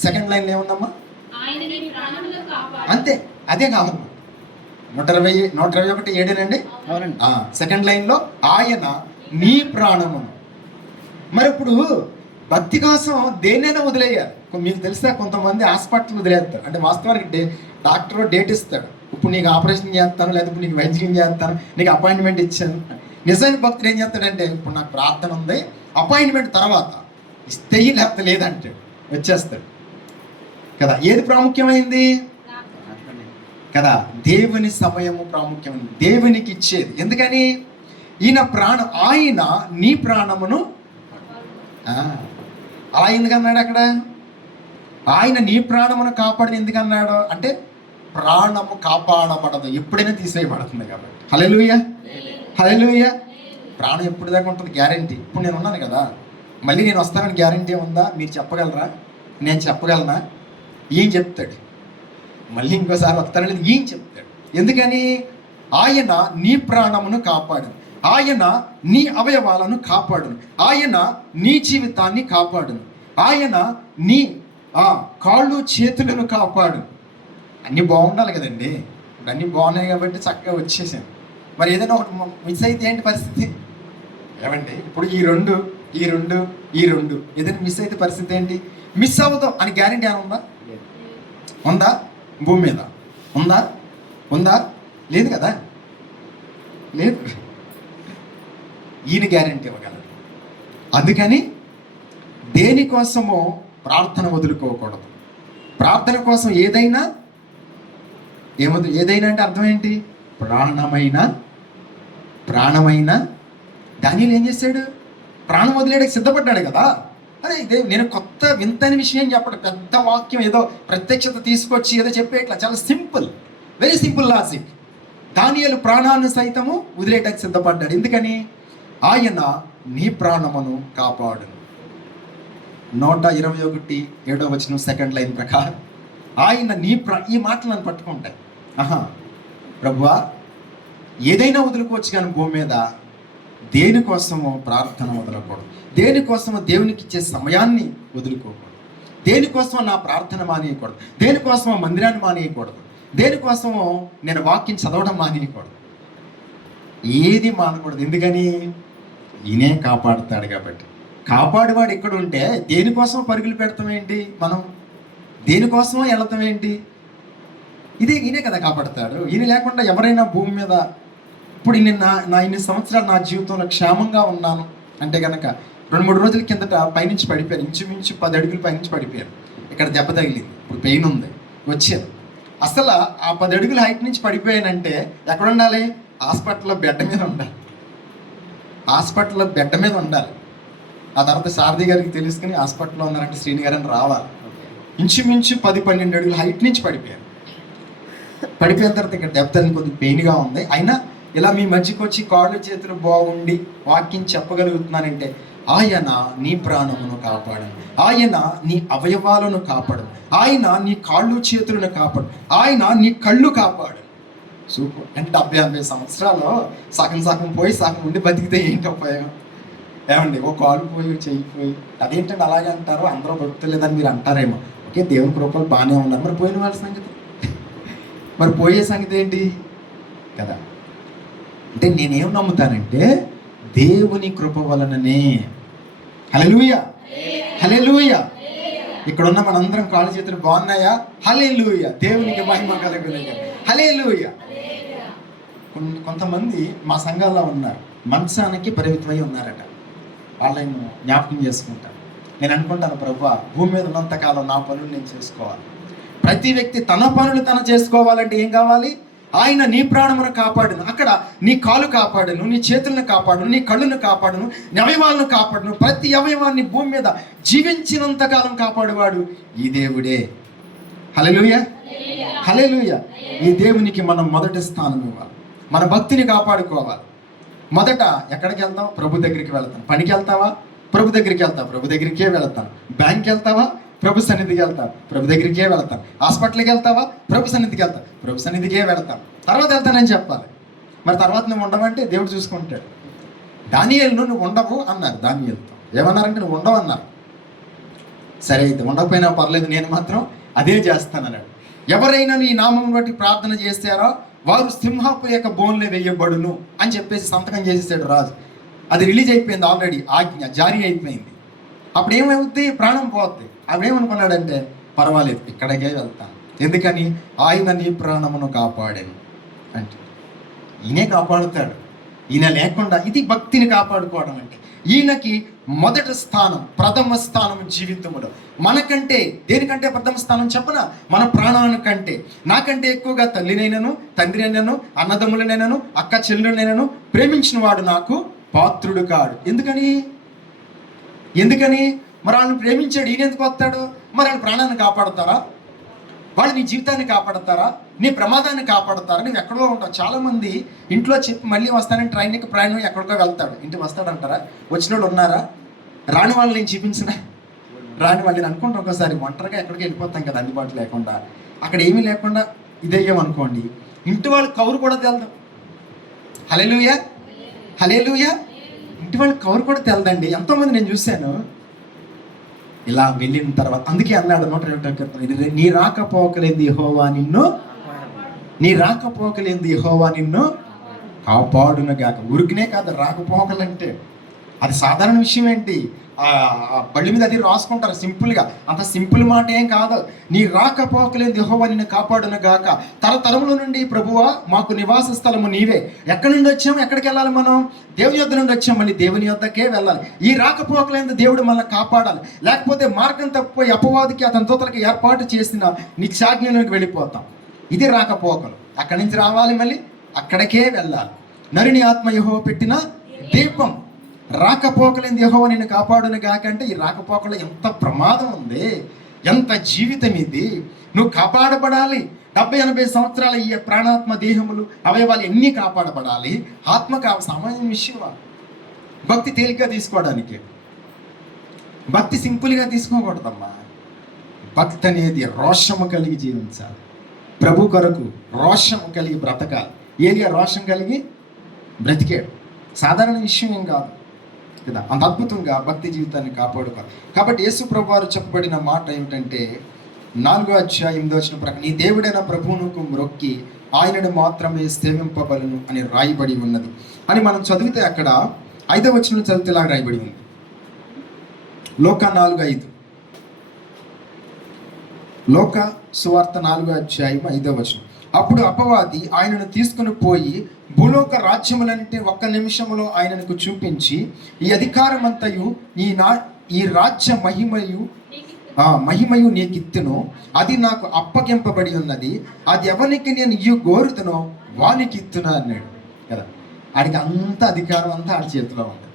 2nd లైన్లో ఏముందమ్మా? అంతే, అదే కావమ్మా. 121 7 2nd లైన్లో ఆయన నీ ప్రాణమును. మరి ఇప్పుడు భక్తి కోసం దేన్నైనా వదిలేయాలి. మీకు తెలుసా, కొంతమంది హాస్పిటల్ వదిలేస్తారు. అంటే వాస్తవానికి డాక్టర్ డేట్ ఇస్తాడు, ఇప్పుడు నీకు ఆపరేషన్ చేస్తాను, లేదా ఇప్పుడు నీకు వైద్యం చేస్తాను, నీకు అపాయింట్మెంట్ ఇచ్చాను. నిజమైన భక్తుడు ఏం చేస్తాడంటే, ఇప్పుడు నాకు ప్రార్థన ఉంది, అపాయింట్మెంట్ తర్వాత ఇస్తే లేకపోతే లేదంటే వచ్చేస్తాడు కదా. ఏది ప్రాముఖ్యమైంది కదా? దేవుని సమయము ప్రాముఖ్యమైనది, దేవునికి ఇచ్చేది. ఎందుకని? ఆయన నీ ప్రాణమును అలా ఎందుకన్నాడు అక్కడ? ఆయన నీ ప్రాణమును కాపాడని ఎందుకన్నాడు అంటే, ప్రాణము కాపాడబడదు, ఎప్పుడైనా తీసేయబడుతుంది కాబట్టి. హల్లెలూయా, హల్లెలూయా. ప్రాణం ఎప్పుడు దాకా ఉంటుంది? గ్యారంటీ. ఇప్పుడు నేను ఉన్నాను కదా, మళ్ళీ నేను వస్తానని గ్యారంటీ ఉందా? మీరు చెప్పగలరా? నేను చెప్పగలనా? ఏం చెప్తాడు? మళ్ళీ ఇంకోసారి వస్తానని ఏం చెప్తాడు? ఎందుకని? ఆయన నీ ప్రాణమును కాపాడు, ఆయన నీ అవయవాలను కాపాడును, ఆయన నీ జీవితాన్ని కాపాడును, ఆయన నీ కాళ్ళు చేతులను కాపాడు. అన్నీ బాగుండాలి కదండి. ఇప్పుడు అన్నీ బాగున్నాయి కాబట్టి చక్కగా వచ్చేసాను. మరి ఏదైనా ఒకటి మిస్ అయితే ఏంటి పరిస్థితి? ఏమండి, ఇప్పుడు ఈ రెండు ఏదైనా మిస్ అయితే పరిస్థితి ఏంటి? మిస్ అవుతాం అని గ్యారెంటీ ఏమైనా ఉందా? ఉందా? భూమి మీద ఉందా? లేదు కదా, లేదు. ఈయన గ్యారెంటీ ఇవ్వగలరు. అందుకని దేనికోసమో ప్రార్థన వదులుకోకూడదు. ప్రార్థన కోసం ఏదైనా అంటే అర్థం ఏంటి? ప్రాణమైన దానియేలు ఏం చేశాడు? ప్రాణం వదిలేయడానికి సిద్ధపడ్డాడు కదా. అరే ఇదే నేను కొత్త వింతని విషయం చెప్పడం, పెద్ద వాక్యం ఏదో ప్రత్యక్షత తీసుకొచ్చి ఏదో చెప్పేట్లా, చాలా సింపుల్, వెరీ సింపుల్ లాజిక్. దానియేలు ప్రాణాన్ని సైతము వదిలేయటానికి సిద్ధపడ్డాడు. ఎందుకని? ఆయన నీ ప్రాణమును కాపాడు. 121 సెకండ్ లైన్ ప్రకారం ఆయన ఈ మాటలు నన్ను పట్టుకుంటాయి. ప్రభువా, ఏదైనా వదులుకోవచ్చు కానీ భూమి మీద దేనికోసమో ప్రార్థన వదలకూడదు, దేనికోసమో దేవునికి ఇచ్చే సమయాన్ని వదులుకోకూడదు, దేనికోసమో నా ప్రార్థన మానేయకూడదు, దేనికోసమో మందిరాన్ని మానేయకూడదు, దేనికోసమో నేను వాక్యం చదవడం మానేయకూడదు, ఏది మానకూడదు. ఎందుకని? ఈయనే కాపాడుతాడు కాబట్టి. కాపాడువాడు ఎక్కడ ఉంటే దేనికోసం పరుగులు పెడతాం ఏంటి, మనం దేనికోసమో వెళతాం ఏంటి? ఈయనే కదా కాపాడుతాడు. ఈయన లేకుండా ఎవరైనా భూమి మీద, ఇప్పుడు నా ఇన్ని సంవత్సరాలు నా జీవితంలో క్షేమంగా ఉన్నాను అంటే కనుక 2-3 రోజుల కిందట పైనుంచి పడిపోయాను, ఇంచుమించు 10 అడుగులు పైనుంచి పడిపోయాను. ఇక్కడ దెబ్బ తగిలింది, ఇప్పుడు పెయిన్ ఉంది, వచ్చాను. అసలు ఆ 10 అడుగుల హైట్ నుంచి పడిపోయానంటే ఎక్కడ ఉండాలి? హాస్పిటల్లో బెడ్ మీద ఉండాలి, హాస్పిటల్లో బెడ్ మీద ఉండాలి. ఆ తర్వాత శారది గారికి తెలుసుకుని హాస్పిటల్లో ఉన్నారంటే శ్రీని గారిని రావాలి. ఇంచుమించు 10-12 అడుగుల హైట్ నుంచి పడిపోయాను. పడిపోయిన తర్వాత ఇక్కడ దెబ్బ తగిలి కొద్దిగా పెయిన్గా ఉంది. అయినా ఇలా మీ మధ్యకి వచ్చి కాళ్ళు చేతులు బాగుండి వాక్యం చెప్పగలుగుతున్నానంటే ఆయన నీ ప్రాణమును కాపాడు, ఆయన నీ అవయవాలను కాపాడు, ఆయన నీ కాళ్ళు చేతులను కాపాడు, ఆయన నీ కళ్ళు కాపాడు. సూపర్. అంటే 70-80 సంవత్సరాలు సగం పోయి సగం ఉండి బతికితే ఏంటి ఉపయోగం? ఏమండి, ఓ కాలు పోయి చెయ్యిపోయి అదేంటంటే అలాగే అంటారు, అందరూ బతుకుతలేదని మీరు అంటారేమో. ఓకే, దేవుని కృపలు బాగానే ఉన్నారు, మరి పోయిన వాళ్ళ సంగతి, మరి పోయే సంగతి ఏంటి కదా? అంటే నేనేం నమ్ముతానంటే దేవుని కృప వలననే. హల్లెలూయా, హల్లెలూయా. ఇక్కడున్న మనందరం కాళ్ళు చేతులు బాగున్నాయా? హల్లెలూయా, దేవునికి మహిమ కలుగునుగాక. హల్లెలూయా. కొంతమంది మా సంఘాల్లో ఉన్నారు, మంచానికి పరిమితమై ఉన్నారట. వాళ్ళని జ్ఞాపకం చేసుకుంటాను. నేను అనుకుంటాను, ప్రభువా, భూమి మీద ఉన్నంతకాలం నా పనులు నేను చేసుకోవాలి. ప్రతి వ్యక్తి తన పనులు తను చేసుకోవాలంటే ఏం కావాలి? ఆయన నీ ప్రాణమును కాపాడును, అక్కడ నీ కాలు కాపాడును, నీ చేతులను కాపాడును, నీ కళ్ళను కాపాడును, నీ అవయవాలను కాపాడును. ప్రతి అవయవాన్ని భూమి మీద జీవించినంతకాలం కాపాడువాడు ఈ దేవుడే. హల్లెలూయా, హల్లెలూయా. ఈ దేవునికి మనం మొదటి స్థానం ఇవ్వాలి, మన భక్తిని కాపాడుకోవాలి. మొదట ఎక్కడికి వెళ్తాం? ప్రభు దగ్గరికి వెళ్తాం. పనికి వెళ్తావా? ప్రభు దగ్గరికి వెళ్తావు, ప్రభు దగ్గరికే వెళ్తాను. బ్యాంక్కి వెళ్తావా? ప్రభు సన్నిధికి వెళ్తాను, ప్రభు దగ్గరికే వెళ్తాను. హాస్పిటల్కి వెళ్తావా? ప్రభు సన్నిధికి వెళ్తాను, ప్రభు సన్నిధికే వెళ్తాను. తర్వాత వెళ్తానని చెప్పాలి. మరి తర్వాత నువ్వు ఉండవంటే దేవుడు చూసుకుంటాడు. దానియేలును నువ్వు ఉండవు అన్నారు. దానియేలుతో ఏమన్నారంటే నువ్వు ఉండవు అన్నారు. సరే అయితే ఉండకపోయినా పర్లేదు, నేను మాత్రం అదే చేస్తానన్నాడు. ఎవరైనా నీ నామం బట్టి ప్రార్థన చేస్తారో వారు సింహపు యొక్క బోన్లే వేయబడును అని చెప్పేసి సంతకం చేసేసాడు రాజు. అది రిలీజ్ అయిపోయింది, ఆల్రెడీ ఆజ్ఞ జారీ అయిపోయింది. అప్పుడు ఏమవుద్ది? ప్రాణం పోద్ది. అవేమనుకున్నాడంటే పర్వాలేదు, ఇక్కడికే వెళ్తాను. ఎందుకని? ఆయన నీ ప్రాణమును కాపాడాను అంటే ఈయనే కాపాడుతాడు. ఈయన లేకుండా ఇది భక్తిని కాపాడుకోవడం అంటే. ఈయనకి మొదటి స్థానం, ప్రథమ స్థానం జీవితంలో. మనకంటే దేనికంటే ప్రథమ స్థానం చెప్పనా? మన ప్రాణానికంటే. నాకంటే ఎక్కువగా తల్లినైనను, తండ్రినైనను, అన్నదమ్ములనైనను, అక్క చెల్లెలనైనను ప్రేమించిన వాడు నాకు పాత్రుడు కాడు. ఎందుకని? మరి వాళ్ళని ప్రేమించాడు, ఈయన ఎందుకు వస్తాడు? మరి వాళ్ళ ప్రాణాన్ని కాపాడతారా? వాళ్ళు నీ జీవితాన్ని కాపాడతారా? నీ ప్రమాదాన్ని కాపాడతారా? నువ్వు ఎక్కడో ఉంటావు. చాలామంది ఇంట్లో చెప్పి మళ్ళీ వస్తానని ట్రైన్కి ప్రయాణం ఎక్కడికో వెళ్తాడు, ఇంటికి వస్తాడంటారా? వచ్చిన వాళ్ళు ఉన్నారా? రాని వాళ్ళని నేను చూపించిన రాని వాళ్ళని అనుకుంటాం. ఒకసారి ఒంటరిగా ఎక్కడికి వెళ్ళిపోతాం కదా, అందుబాటు లేకుండా, అక్కడ ఏమీ లేకుండా ఇదయ్యామనుకోండి, ఇంటి వాళ్ళు కౌరు కూడా తెల్దాం. హల్లెలూయా, హల్లెలూయా. ఇంటి వాళ్ళు కౌరు కూడా తెలదండి. ఎంతోమంది నేను చూశాను ఇలా వెళ్ళిన తర్వాత. అందుకే అన్నాడు 121 నీ రాకపోకలేంది యెహోవా నిన్ను, నీ రాకపోకలేంది యెహోవా నిన్ను కాపాడునుగాక. ఊరికినే కాదు, రాకపోకలంటే అది సాధారణ విషయం ఏంటి? బళ్ళి మీద అది రాసుకుంటారు సింపుల్గా. అంత సింపుల్ మాట ఏం కాదు. నీ రాకపోకలేంది యెహోవా నిన్ను కాపాడునుగాక. తరతరముల నుండి ప్రభువా మాకు నివాస స్థలము నీవే. ఎక్కడి నుండి వచ్చాము? ఎక్కడికి వెళ్ళాలి మనం? దేవుని యొద్ద నుండి వచ్చాం, మళ్ళీ దేవుని యొద్దకే వెళ్ళాలి. ఈ రాకపోకలేంది దేవుడు మనల్ని కాపాడాలి. లేకపోతే మార్గం తప్పిపోయి అపవాదికి అతని దూతలకి ఏర్పాటు చేసిన నిత్యాజ్ఞలోకి వెళ్ళిపోతాం. ఇది రాకపోకలు. అక్కడి నుంచి రావాలి, మళ్ళీ అక్కడికే వెళ్ళాలి. నరుని ఆత్మ యెహోవా పెట్టిన దీపం. రాకపోకలేని యెహోవా నిన్ను కాపాడును గాక అంటే ఈ రాకపోకలో ఎంత ప్రమాదం ఉంది, ఎంత జీవితం ఇది. నువ్వు కాపాడబడాలి. 70-80 సంవత్సరాల ఈ ప్రాణాత్మ దేహములు అవయవాలు ఎన్ని కాపాడబడాలి. ఆత్మకు సామాన్య విషయమా? భక్తి తేలిగ్గా తీసుకోవడానికి, భక్తి సింపుల్గా తీసుకోకూడదమ్మా. భక్తి అనేది రోషము కలిగి జీవించాలి. ప్రభు కొరకు రోషము కలిగి బ్రతకాలి. ఏలియా రోషం కలిగి బ్రతికాడు. సాధారణ విషయం ఏం కాదు కదా, అంత అద్భుతంగా భక్తి జీవితాన్ని కాపాడుకోవాలి. కాబట్టి యేసు ప్రభు వారు చెప్పబడిన మాట ఏమిటంటే 4వ అధ్యాయం 8వ వచనం ప్రకారం నీ దేవుడైన ప్రభువునకు మ్రొక్కి ఆయనను మాత్రమే సేవింపబలను అని రాయబడి ఉన్నది అని మనం చదివితే, అక్కడ 5వ వచనం చదివితే ఇలా రాయబడి ఉంది. లోక 4:5, లోక సువార్త 4వ అధ్యాయం 5వ వచనం. అప్పుడు అపవాది ఆయనను తీసుకుని పోయి భూలోక రాజ్యములంటే ఒక్క నిమిషంలో ఆయనకు చూపించి, ఈ అధికారమంతయు ఈ రాజ్య మహిమయు నీకిత్తును, అది నాకు అప్పగింపబడి ఉన్నది, అది ఎవరికి నేను ఇయ్యి గోరుతునో వానికి ఇత్తునా అన్నాడు కదా. ఆడికి అంత అధికారం అంతా ఆడి చేతిలో ఉంది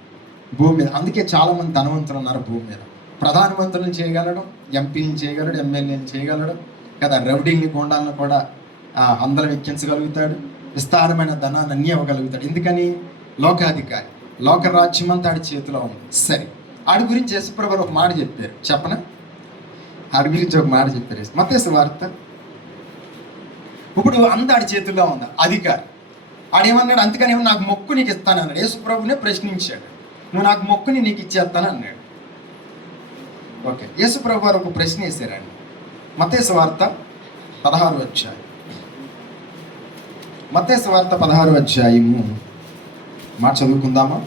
భూమి మీద. అందుకే చాలామంది ధనవంతులు ఉన్నారు భూమి మీద. ప్రధానమంత్రులను చేయగలడు, ఎంపీలను చేయగలడు, ఎమ్మెల్యేలను చేయగలడు కదా, రౌడీల్ని గుండాలను కూడా అందరం ఎక్కించగలుగుతాడు, విస్తారమైన ధనాన్ని అన్నీ ఇవ్వగలుగుతాడు. ఎందుకని? లోకాధికారి, లోకరాజ్యం అంతా ఆడి చేతిలో ఉంది. సరే, ఆడి గురించి యేసుప్రభు ఒక మాట చెప్పారు, చెప్పనా? ఆడి గురించి ఒక మాట చెప్పారు మత్తయి సువార్త. ఇప్పుడు అంత ఆడి చేతుల్లో ఉంది అధికారి. ఆడేమన్నాడు? అందుకని నాకు మొక్కు నీకు ఇస్తాను అన్నాడు. యేసుప్రభునే ప్రశ్నించాడు, నువ్వు నాకు మొక్కుని నీకు ఇచ్చేస్తాను అన్నాడు. ఓకే, యేసుప్రభు వారు ఒక ప్రశ్న వేశారండి. మత్తయి సువార్త 16వ అధ్యాయం, మత్తయి సువార్త 16వ అధ్యాయము మాట చదువుకుందామా?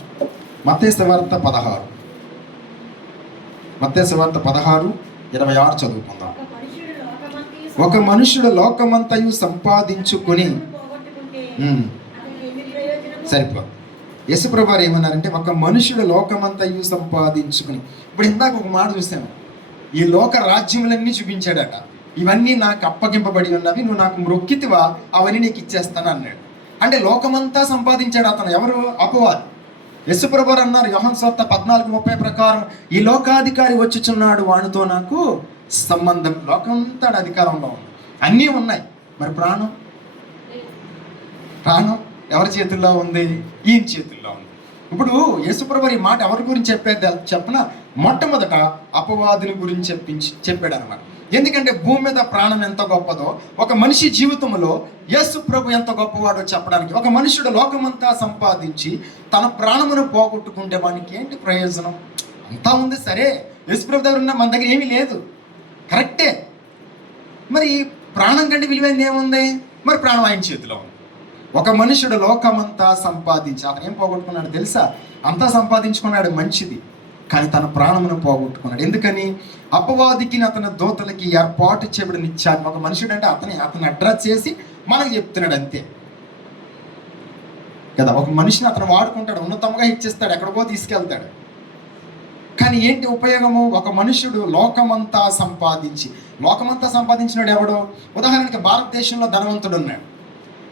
మత్తయి సువార్త 16, మత్తయి సువార్త 16:26 చదువుకుందాం. ఒక మనుషుడు లోకమంతయు సంపాదించుకొని సరిపోదు. యేసుప్రభు వారు ఏమన్నారంటే, ఒక మనుషుడు లోకమంతయు సంపాదించుకుని. ఇప్పుడు ఇందాక ఒక మాట చూసాము, ఈ లోక రాజ్యములన్నీ చూపించాడట. ఇవన్నీ నాకు అప్పగింపబడి ఉన్నవి, నువ్వు నాకు మ్రొక్కితివా అవన్నీ నీకు ఇచ్చేస్తాను అన్నాడు. అంటే లోకమంతా సంపాదించాడు అతను. ఎవరు? అపవాది. యేసుప్రభు వారు అన్నారు యోహాను సువార్త 14:30 ప్రకారం, ఈ లోకాధికారి వచ్చుచున్నాడు, వానితో నాకు సంబంధం. లోకమంతా అధికారంలో ఉంది, అన్నీ ఉన్నాయి. మరి ప్రాణం ఎవరి చేతుల్లో ఉంది? ఈయన చేతుల్లో ఉంది. ఇప్పుడు యేసుప్రభు ఈ మాట ఎవరి గురించి చెప్పేది చెప్పిన మొట్టమొదట అపవాదిని గురించి చెప్పాడు అనమాట. ఎందుకంటే భూమి మీద ప్రాణం ఎంత గొప్పదో, ఒక మనిషి జీవితంలో యేసుప్రభు ఎంత గొప్పవాడో చెప్పడానికి. ఒక మనుషుడు లోకమంతా సంపాదించి తన ప్రాణమును పోగొట్టుకుంటే వానికి ఏంటి ప్రయోజనం? అంతా ఉంది సరే, యేసుప్రభు దగ్గర ఉన్న మన దగ్గర ఏమీ లేదు, కరెక్టే. మరి ప్రాణం కంటే విలువైంది ఏముంది? మరి ప్రాణం ఆయన చేతిలో ఉంది. ఒక మనుషుడు లోకమంతా సంపాదించి అతను ఏం పోగొట్టుకున్నాడు తెలుసా? అంతా సంపాదించుకున్నాడు, మంచిది, కానీ తన ప్రాణమును పోగొట్టుకున్నాడు. ఎందుకని? అపవాదికి అతని దూతలకి ఏర్పాటు చేయబడిన ఇచ్చాడు. ఒక మనుషుడు అంటే అతని అడ్రస్ చేసి మనకు చెప్తున్నాడు అంతే కదా. ఒక మనిషిని అతను వాడుకుంటాడు, ఉన్నతంగా ఇచ్చేస్తాడు, ఎక్కడికో తీసుకెళ్తాడు. కానీ ఏంటి ఉపయోగము? ఒక మనుషుడు లోకమంతా సంపాదించినాడు ఎవడో? ఉదాహరణకి భారతదేశంలో ధనవంతుడు ఉన్నాడు,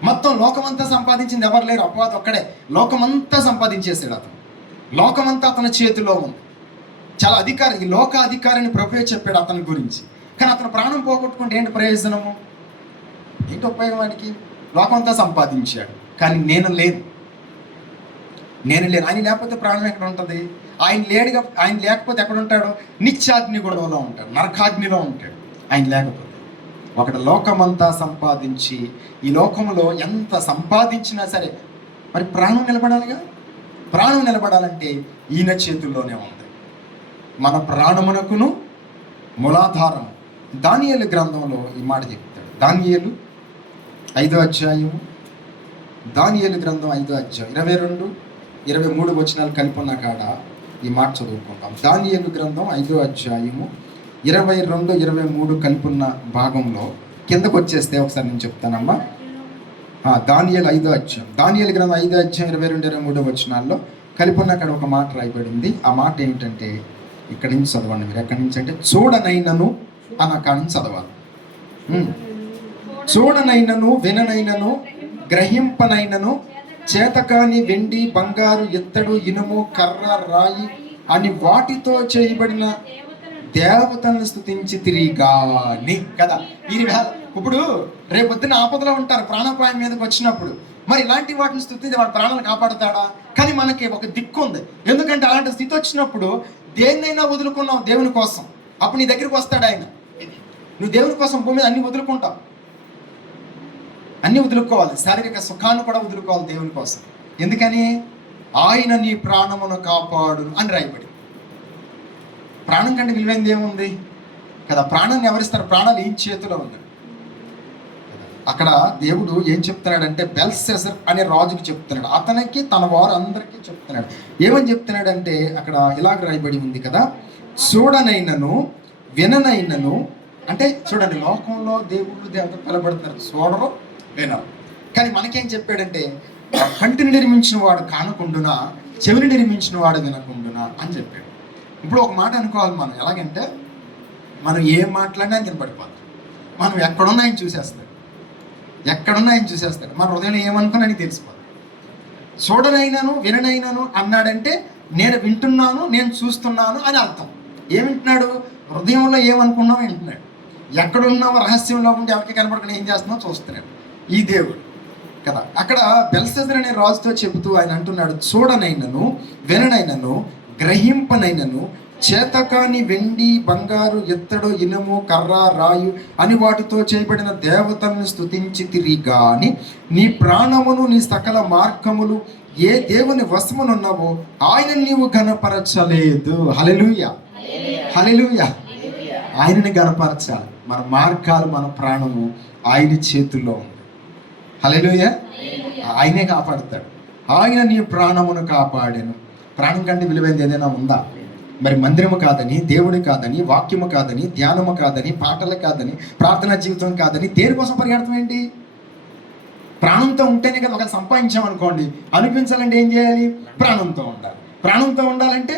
మొత్తం లోకమంతా సంపాదించింది ఎవరు లేరు, అపవాది ఒక్కడే. లోకమంతా సంపాదించేసాడు అతను, లోకమంతా అతని చేతిలో ఉంది. చాలా అధికారి, ఈ లోక అధికారిని ప్రభువే చెప్పాడు అతని గురించి. కానీ అతను ప్రాణం పోగొట్టుకుంటే ఏంటి ప్రయోజనము? ఏంటి ఉపయోగం వాడికి? లోకమంతా సంపాదించాడు, కానీ నేను లేను. ఆయన లేకపోతే ప్రాణం ఎక్కడ ఉంటుంది? ఆయన లేకపోతే ఎక్కడ ఉంటాడు? నిత్యాగ్ని గొడవలో ఉంటాడు, నరకాగ్నిలో ఉంటాడు ఆయన లేకపోతే. ఒకటి లోకమంతా సంపాదించి ఈ లోకంలో ఎంత సంపాదించినా సరే మరి ప్రాణం నిలబడాలిగా. ప్రాణం నిలబడాలంటే ఈయన చేతుల్లోనే ఉంది. మన ప్రాణమునకును మూలాధారం. దానియేలు గ్రంథంలో ఈ మాట చెప్తాడు. దానియేలు 5వ అధ్యాయము, దానియేలు గ్రంథం 5వ అధ్యాయం 22-23 వచనాలు కలిపి ఉన్న కాడ ఈ మాట చదువుకుంటాం. దానియేలు గ్రంథం 5వ అధ్యాయము 22-23 కలిపున్న భాగంలో కిందకు వచ్చేస్తే ఒకసారి నేను చెప్తానమ్మా. దానియేలు 5వ అధ్యాయం, దానియేలు గ్రంథం 5వ అధ్యాయం 22-23 వచనాల్లో కలిపున్న అక్కడ ఒక మాట రాయబడింది. ఆ మాట ఏమిటంటే, ఇక్కడి నుంచి చదవండి మీరు. ఎక్కడి నుంచి అంటే, చూడనైనను అన్న కాడి నుంచి చదవాలి. చూడనైనను, విననైనను, గ్రహింపనైనను చేతకాని వెండి బంగారు ఇత్తడి ఇనుము కర్ర రాయి అని వాటితో చేయబడిన దేవతలను స్తుతించి తిరిగాని కదా. ఇప్పుడు రేపొద్దున ఆపదలో ఉంటారు, ప్రాణాపాయం మీదకి వచ్చినప్పుడు మరి ఇలాంటి వాటిని స్తుతించి వాడి ప్రాణాలను కాపాడుతాడా? కానీ మనకి ఒక దిక్కు ఉంది. ఎందుకంటే అలాంటి స్థితి వచ్చినప్పుడు దేన్నైనా వదులుకున్నావు దేవుని కోసం, అప్పుడు నీ దగ్గరికి వస్తాడు ఆయన. నువ్వు దేవుని కోసం భూమి మీద అన్ని వదులుకుంటావు, అన్ని వదులుకోవాలి, శారీరక సుఖాన్ని కూడా వదులుకోవాలి దేవుని కోసం. ఎందుకని? ఆయన నీ ప్రాణమును కాపాడు అని రాయబడి. ప్రాణం కంటే విలువైంది ఏముంది కదా. ప్రాణాన్ని ఎవరిస్తారు? ప్రాణాలు ఈ చేతిలో ఉంది. అక్కడ దేవుడు ఏం చెప్తున్నాడంటే బెల్షస్సర్ అనే రాజుకి చెప్తున్నాడు, అతనికి తన వారు అందరికీ చెప్తున్నాడు. ఏమని చెప్తున్నాడంటే అక్కడ ఇలాగ రాయబడి ఉంది కదా, చూడనైనను విననైనను. అంటే చూడండి, లోకంలో దేవుళ్ళు దేవతలు పిలబడుతున్నారు, చూడరు వినరు. కానీ మనకేం చెప్పాడంటే కంటిని నిర్మించిన వాడు కానకుండునా, చెవిని నిర్మించిన వాడు వినకుండునా అని చెప్పాడు. ఇప్పుడు ఒక మాట అనుకోవాలి మనం, ఎలాగంటే మనం ఏం మాట్లాడినా వినపడిపోతాం. మనం ఎక్కడున్నా ఆయన చూసేస్తాడు, ఎక్కడున్నా ఆయన చూసేస్తాడు. మన హృదయంలో ఏమనుకున్నా అని తెలిసిపోతుంది. చూడనైనాను విననైనాను అన్నాడంటే నేను వింటున్నాను, నేను చూస్తున్నాను అని అర్థం. ఏం వింటున్నాడు? హృదయంలో ఏమనుకున్నావు వింటున్నాడు. ఎక్కడున్నావు రహస్యంలో ఉండి ఎవరికి కనపడకుండా ఏం చేస్తున్నావు చూస్తున్నాడు ఈ దేవుడు కదా. అక్కడ బెల్షస్సర్ అనే రాజుతో చెబుతూ ఆయన అంటున్నాడు, చూడనైనను విననైనను గ్రహింపనైనను చేతకాని వెండి బంగారు ఇత్తడి ఇనుము కర్ర రాయు అని వాటితో చేయబడిన దేవతలను స్తుతించి తిరిగాని నీ ప్రాణమును నీ సకల మార్గములు ఏ దేవుని వశమునున్నావో ఆయన నీవు ఘనపరచలేదు. హల్లెలూయా, హల్లెలూయా. ఆయనని ఘనపరచాలి. మన మార్గాలు మన ప్రాణము ఆయన చేతుల్లో ఉంది. హల్లెలూయా. ఆయనే కాపాడుతాడు. ఆయన నీ ప్రాణమును కాపాడాను. ప్రాణం కంటే విలువైనది ఏదైనా ఉందా? మరి మందిరము కాదని, దేవుడు కాదని, వాక్యము కాదని, ధ్యానము కాదని, పాటలు కాదని, ప్రార్థనా జీవితం కాదని దేనికోసం పరిగెడతాం ఏంటి? ప్రాణంతో ఉంటేనే కదా. ఒకవేళ సంపాదించామనుకోండి, అనిపించాలంటే ఏం చేయాలి? ప్రాణంతో ఉండాలి. ప్రాణంతో ఉండాలంటే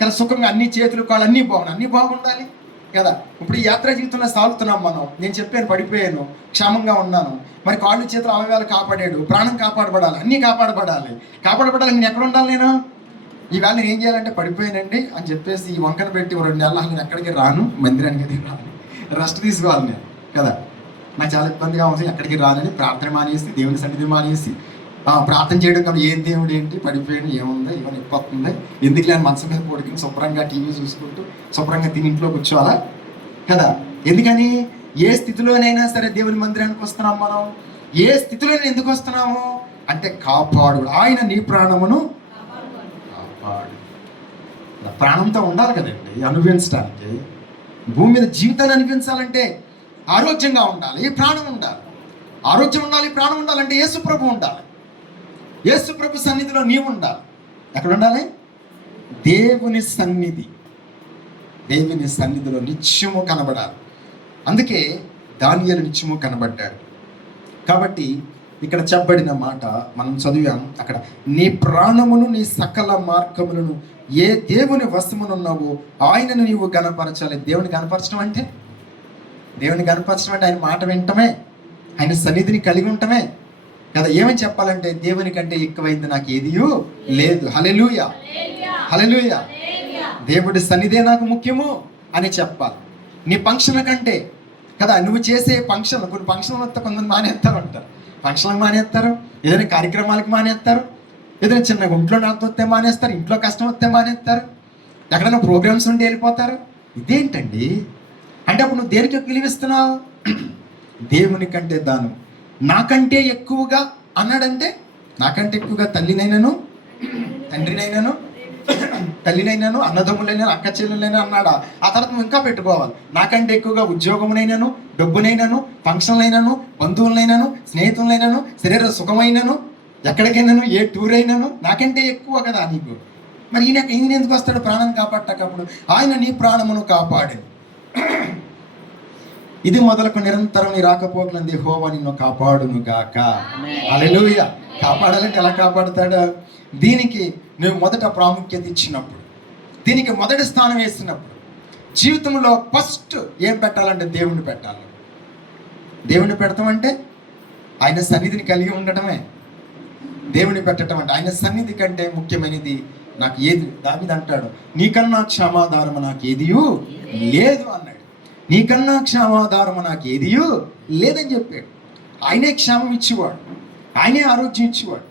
కదా సుఖంగా అన్ని చేతులు కాళ్ళు అన్నీ బాగుండాలి కదా. ఇప్పుడు ఈ యాత్రా జీవితంలో సాగుతున్నాం మనం. నేను చెప్పాను, పడిపోయాను, క్షేమంగా ఉన్నాను. మరి కాళ్ళు చేతులు అవయవాలు కాపాడాడు, ప్రాణం కాపాడబడాలి, అన్నీ కాపాడబడాలి. నేను ఎక్కడ ఉండాలి? నేను ఈవేళ నేను ఏం చేయాలంటే పడిపోయానండి అని చెప్పేసి ఈ వంకన పెట్టి 2 నెలలు నేను ఎక్కడికి రాను, మందిరానికి రాను, రెస్ట్ తీసుకోవాలి నేను కదా. నాకు చాలా ఇబ్బందిగా ఉంది, ఎక్కడికి రానని ప్రార్థన మానేసి, దేవుని సన్నిధి మానేసి ప్రార్థన చేయడం కానీ ఏం దేవుడు ఏంటి, పడిపోయాడు, ఏముంది, ఇవన్నీ ఇప్పొస్తుంది, ఎందుకు లేని మనసు మీద పడుకుని శుభ్రంగా టీవీ చూసుకుంటూ శుభ్రంగా తిని ఇంట్లో కూర్చోవాలా కదా. ఎందుకని? ఏ స్థితిలోనైనా సరే దేవుని మందిరానికి వస్తున్నాం మనం. ఏ స్థితిలో ఎందుకు వస్తున్నాము అంటే కాపాడు. ఆయన నీ ప్రాణమును కాపాడు. ప్రాణంతో ఉండాలి కదండి అనుభవించడానికి. భూమి మీద జీవితాన్ని అనిపించాలంటే ఆరోగ్యంగా ఉండాలి, ప్రాణం ఉండాలి. ఆరోగ్యం ఉండాలి, ప్రాణం ఉండాలంటే యేసు ప్రభు ఉండాలి. యేసు ప్రభు సన్నిధిలో నీవు ఉండాలి. ఎక్కడ ఉండాలి? దేవుని సన్నిధి. దేవుని సన్నిధిలో నిత్యము కనబడాలి. అందుకే దానియేలు నిత్యము కనబడ్డాడు. కాబట్టి ఇక్కడ చెప్పబడిన మాట మనం చదివాం. అక్కడ నీ ప్రాణమును నీ సకల మార్గములను ఏ దేవుని వశమునున్నావో ఆయనను నీవు గణపరచాలి. దేవుని గణపరచడం అంటే ఆయన మాట వింటమే, ఆయన సన్నిధిని కలిగి ఉండటమే కదా. ఏమని చెప్పాలంటే దేవుని కంటే ఎక్కువైంది నాకు ఏదియూ లేదు. హల్లెలూయా, హల్లెలూయా. దేవుడి సన్నిధే నాకు ముఖ్యము అని చెప్పాలి. నీ ఫంక్షన్ల కంటే కదా, నువ్వు చేసే ఫంక్షన్లు, కొన్ని ఫంక్షన్లు వస్తే కొంతమంది మానేస్తారు అంటారు, ఫంక్షన్లకు మానేస్తారు, ఏదైనా కార్యక్రమాలకు మానేస్తారు, ఏదైనా చిన్న ఒంట్లో నాకు వస్తే మానేస్తారు, ఇంట్లో కష్టం వస్తే మానేస్తారు, ఎక్కడైనా ప్రోగ్రామ్స్ ఉండి వెళ్ళిపోతారు. ఇదేంటండి అంటే అప్పుడు నువ్వు దేనికి విలువిస్తున్నావు? దేవుని కంటే దానం. నాకంటే ఎక్కువగా అన్నాడంటే నాకంటే ఎక్కువగా తల్లినైనాను, తండ్రినైనాను, తల్లినైనాను, అన్నదమ్ములైనాను, అక్క చెల్లెలైనా అన్నాడా? ఆ తర్వాత నువ్వు ఇంకా పెట్టుకోవాలి. నాకంటే ఎక్కువగా ఉద్యోగమునైనాను, డబ్బునైనాను, ఫంక్షన్లైనాను, బంధువులైనాను, స్నేహితులైనాను, శరీర సుఖమైనాను, ఎక్కడికైనాను, ఏ టూర్ అయినాను నాకంటే ఎక్కువ కదా నీకు. మరి ఈయన ఎందుకు వస్తాడు ప్రాణం కాపాడటప్పుడు? ఆయన నీ ప్రాణమును కాపాడు. ఇది మొదలకు నిరంతరం నీ రాకపోకలంది యెహోవా నిన్ను కాపాడును గాక. హల్లెలూయా. కాపాడాలంటే ఎలా కాపాడుతాడు? దీనికి నువ్వు మొదట ప్రాముఖ్యత ఇచ్చినప్పుడు, దీనికి మొదటి స్థానం వేసినప్పుడు, జీవితంలో ఫస్ట్ ఏం పెట్టాలంటే దేవుణ్ణి పెట్టాలి. దేవుణ్ణి పెడతామంటే ఆయన సన్నిధిని కలిగి ఉండటమే. దేవుని పెట్టడం అంటే ఆయన సన్నిధి కంటే ముఖ్యమైనది నాకు ఏది. దావీదు అంటాడు, నీకన్నా క్షమాధారము నాకు ఏదియు లేదు అన్నాడు. నీకన్నా క్షమాధారము నాకు ఏదియు లేదని చెప్పాడు. ఆయనే క్షేమం ఇచ్చేవాడు, ఆయనే ఆరోగ్యం ఇచ్చేవాడు,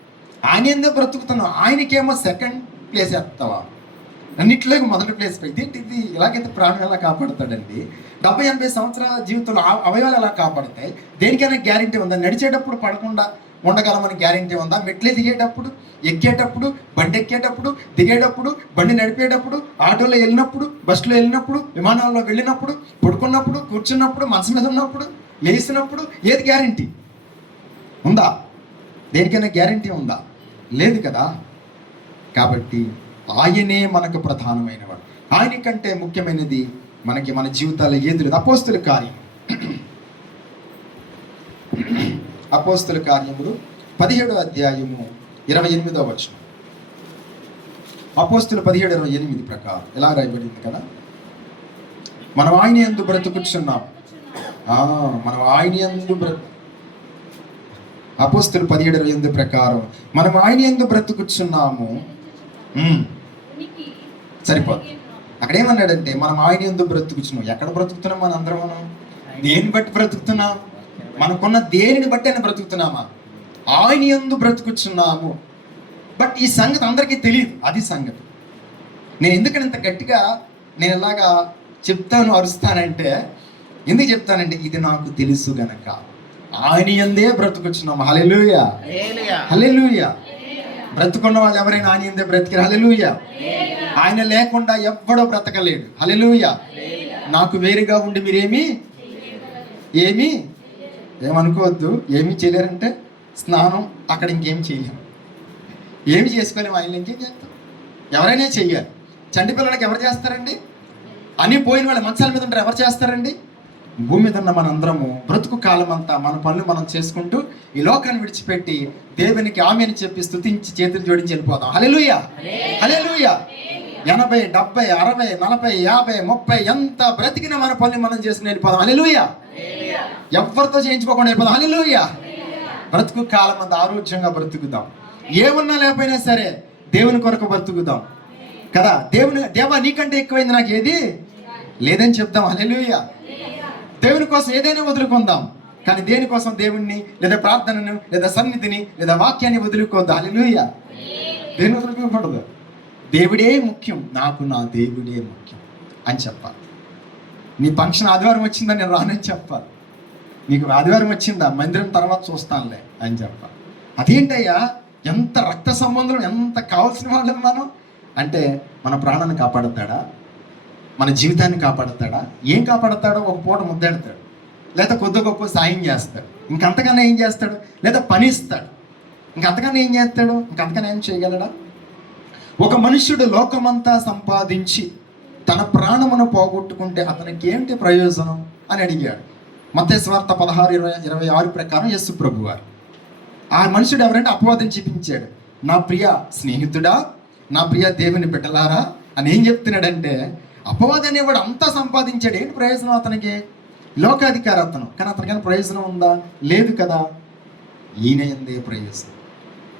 ఆయన ఎందుకు బ్రతుకుతున్నావు. ఆయనకేమో సెకండ్ ప్లేస్ వేస్తావా, అన్నిట్లో మొదటి ప్లేస్ పెడితే ఇది ఇలాగైతే ప్రాణం ఎలా కాపాడుతాడండి. 70-80 సంవత్సరాల జీవితంలో అవయవాలు ఎలా కాపాడతాయి? దేనికైనా గ్యారెంటీ ఉందా? నడిచేటప్పుడు పడకుండా ఉండగలమని గ్యారెంటీ ఉందా? మెట్లే దిగేటప్పుడు, ఎక్కేటప్పుడు, బండి ఎక్కేటప్పుడు, దిగేటప్పుడు, బండి నడిపేటప్పుడు, ఆటోలో వెళ్ళినప్పుడు, బస్సులో వెళ్ళినప్పుడు, విమానాల్లో వెళ్ళినప్పుడు, పడుకున్నప్పుడు, కూర్చున్నప్పుడు, మనసు మీద ఉన్నప్పుడు, లేచినప్పుడు ఏది గ్యారెంటీ ఉందా? దేనికైనా గ్యారెంటీ ఉందా? లేదు కదా. కాబట్టి ఆయనే మనకు ప్రధానమైనవాడు. ఆయన కంటే ముఖ్యమైనది మనకి మన జీవితాల్లో ఏది లేదు. అపోస్తుల కార్యములు 17వ అధ్యాయము 28వ వచనం. అపోస్తుల 17:28 ప్రకారం ఎలా రాయబడింది కదా, మనం ఆయన యందు బ్రతుకుచున్నాం. మనం ఆయన యందు అపోస్తుల 17:28 ప్రకారం మనం ఆయన యందు బ్రతుకుచున్నాము. సరిపోదు. అక్కడ ఏమన్నాడంటే మనం ఆయన యందు బ్రతుకుచున్నాం. ఎక్కడ బ్రతుకుతున్నాం? మన అందరం మనం దేన్ని బట్టి బ్రతుకుతున్నాం? మనకున్న దేనిని బట్టి ఆయన బ్రతుకుతున్నామా? ఆయన యందు బ్రతుకుచున్నాము. బట్ ఈ సంగతి అందరికీ తెలియదు. అది సంగతి. నేను ఎందుకని ఇంత గట్టిగా నేను ఇలాగా చెప్తాను, అరుస్తానంటే ఎందుకు చెప్తానంటే ఇది నాకు తెలుసు గనక. ఆయన యందే బ్రతుకుచున్నాము. హల్లెలూయా, హల్లెలూయా. బ్రతుకున్న వాళ్ళు ఎవరైనా ఆయన యందే బ్రతికారు. హల్లెలూయా. ఆయన లేకుండా ఎవ్వడో బ్రతకలేడు. హల్లెలూయా. నాకు వేరుగా ఉండి మీరేమీ ఏమనుకోవద్దు. ఏమీ చేయలేరంటే స్నానం అక్కడ ఇంకేం చేయలేము, ఏమి చేసుకోలేము. ఆయన ఇంకేం చేస్తాం? ఎవరైనా చెయ్యాలి. చంటి పిల్లలకి ఎవరు చేస్తారండి? అన్నీ పోయిన వాళ్ళు మంచాల మీద ఉంటారు, ఎవరు చేస్తారండి? భూమి మీద ఉన్న మనందరము బ్రతుకు కాలం అంతా మన పనులు మనం చేసుకుంటూ ఈ లోకాన్ని విడిచిపెట్టి దేవునికి ఆమెను చెప్పి స్తుతించి చేతులు జోడించి వెళ్ళిపోదాం. హల్లెలూయా, హల్లెలూయా. 80, 70, 60, 40, 50, 30 ఎంత బ్రతికిన మన పనులు మనం చేసుకుని వెళ్ళిపోదాం. హల్లెలూయా. ఎవరితో చేయించుకోకుండా వెళ్ళిపోదాం. హల్లెలూయా. బ్రతుకు కాలం అంతా ఆరోగ్యంగా బ్రతుకుదాం. ఏమన్నా లేకపోయినా సరే దేవుని కొరకు బ్రతుకుదాం కదా. దేవా నీకంటే ఎక్కువైంది నాకు ఏది లేదని చెప్దాం. హల్లెలూయా. దేవుని కోసం ఏదైనా వదులుకుందాం, కానీ దేనికోసం దేవుణ్ణి లేదా ప్రార్థనను లేదా సన్నిధిని లేదా వాక్యాన్ని వదులుకోవద్దు. హల్లెలూయా. దేని వదులుకోకూడదు. దేవుడే ముఖ్యం, నాకు నా దేవుడే ముఖ్యం అని చెప్పాలి. నీ ఫంక్షన్ ఆదివారం వచ్చిందని నేను రానని చెప్పాలి. నీకు ఆదివారం వచ్చిందా, మందిరం తర్వాత చూస్తానులే అని చెప్పాలి. అదేంటయ్యా, ఎంత రక్త సంబంధం, ఎంత కావాల్సిన వాళ్ళం మనం అంటే మన ప్రాణాన్ని కాపాడుతాడా, మన జీవితాన్ని కాపాడుతాడా? ఏం కాపాడుతాడో? ఒక పూట ముద్దెడతాడు, లేదా కొద్ది గొప్ప సాయం చేస్తాడు, ఇంకంతకన్నా ఏం చేస్తాడు? లేదా పని ఇస్తాడు, ఇంకంతకన్నా ఏం చేస్తాడు? ఇంకంతకన్నా ఏం చేయగలడా? ఒక మనుష్యుడు లోకమంతా సంపాదించి తన ప్రాణమును పోగొట్టుకుంటే అతనికి ఏంటి ప్రయోజనం అని అడిగాడు. మత్తయి సువార్త 16:26 ప్రకారం యేసు ప్రభువారు ఆ మనుషుడు ఎవరంటే అపవాదం చూపించాడు. నా ప్రియ స్నేహితుడా, నా ప్రియ దేవుని బిడ్డలారా అని ఏం చెప్తున్నాడంటే, అపవాదం అనేవాడు అంతా సంపాదించాడు, ఏంటి ప్రయోజనం అతనికి? లోకాధికారి అతను, కానీ అతనికైనా ప్రయోజనం ఉందా? లేదు కదా. ఈయన యందే ప్రయోజనం.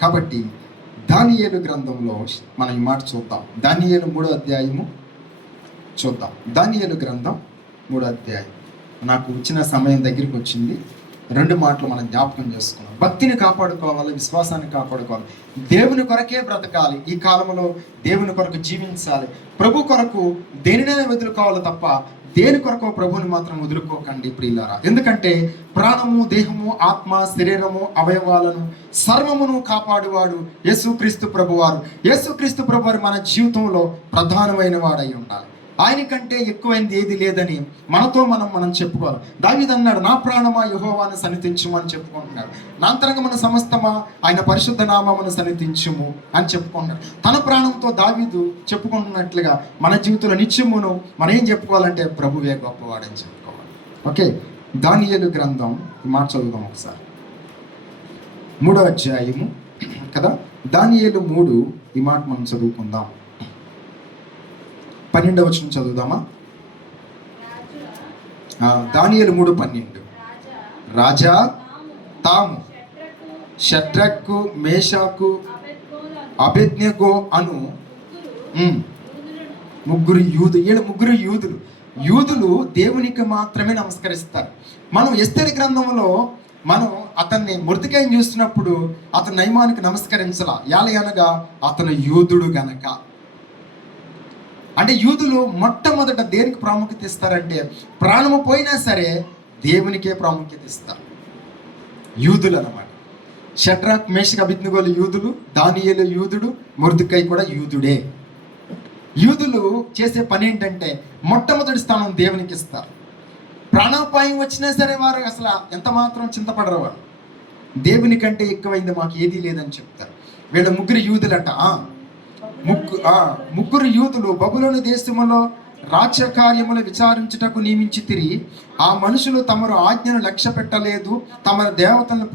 కాబట్టి దానియేలు గ్రంథంలో మనం ఈ మాట చూద్దాం. దానియేలు 3వ అధ్యాయము చూద్దాం. దానియేలు గ్రంథం 3వ అధ్యాయం. నాకు వచ్చిన సమయం దగ్గరికి వచ్చింది. 2 మాటలు మనం జ్ఞాపకం చేసుకున్నాం. భక్తిని కాపాడుకోవాలి, విశ్వాసాన్ని కాపాడుకోవాలి, దేవుని కొరకే బ్రతకాలి. ఈ కాలంలో దేవుని కొరకు జీవించాలి. ప్రభు కొరకు దేనినైనా వదులుకోవాలి తప్ప దేని కొరకు ప్రభుని మాత్రం వదులుకోకండి ప్రియులారా. ఎందుకంటే ప్రాణము, దేహము, ఆత్మ, శరీరము, అవయవాలను సర్వమును కాపాడువాడు యేసుక్రీస్తు ప్రభువారు. యేసుక్రీస్తు ప్రభువారు మన జీవితంలో ప్రధానమైన వాడై ఉండాలి. ఆయన కంటే ఎక్కువైంది ఏది లేదని మనతో మనం చెప్పుకోవాలి. దావీదు అన్నాడు, నా ప్రాణమా యెహోవాను సన్నిధించుము అని చెప్పుకుంటున్నాడు. నా అంతరంగమున సమస్తమా ఆయన పరిశుద్ధ నామమును సన్నిధించుము అని చెప్పుకుంటున్నాడు. తన ప్రాణంతో దావీదు చెప్పుకుంటున్నట్లుగా మన జీవితంలో నిత్యమును మనం ఏం చెప్పుకోవాలంటే ప్రభువే గొప్పవాడని చెప్పుకోవాలి. ఓకే, దానియేలు గ్రంథం ఈ మాట చదువుదాం ఒకసారి. 3వ అధ్యాయము కదా, దానియేలు 3 ఈ మాట మనం చదువుకుందాం. 12వ వచనం చదువుదామా? దానియేలు 3:12. రాజా తాము షడ్రకు, మేషాకు, అబేద్గోలను అబేద్నెగో అను ముగ్గురు ముగ్గురు యూదు. వీళ్ళు ముగ్గురు యూదులు. యూదులు దేవునికి మాత్రమే నమస్కరిస్తారు. మనం ఎస్తేరు గ్రంథంలో మనం అతన్ని మొర్దెకైని చూస్తున్నప్పుడు అతను నయమానికి నమస్కరించాల. అనగా అతను యూదుడు గనక. అంటే యూదులు మొట్టమొదట దేనికి ప్రాముఖ్యత ఇస్తారంటే, ప్రాణము పోయినా సరే దేవునికే ప్రాముఖ్యత ఇస్తారు. యూదులు అన్నమాట. షడ్రాక్, మేషక్, అబేద్నెగోలు యూదులు, దానియేలు యూదుడు, మొర్దెకై కూడా యూదుడే. యూదులు చేసే పని ఏంటంటే మొట్టమొదటి స్థానం దేవునికి ఇస్తారు. ప్రాణాపాయం వచ్చినా సరే వారు అసలు ఎంత మాత్రం చింతపడరు. వారు దేవుని కంటే ఎక్కువైంది మాకు ఏదీ లేదని చెప్తారు. వీళ్ళ ముగ్గురు యూదులట. ముగ్గురు యూదులు బబులోను దేశములో రాజ్యకార్యములు విచారించుటకు నియమించి తిరిగి, ఆ మనుషులు తమరు ఆజ్ఞను లక్ష్య పెట్టలేదు, తమ దేవతలను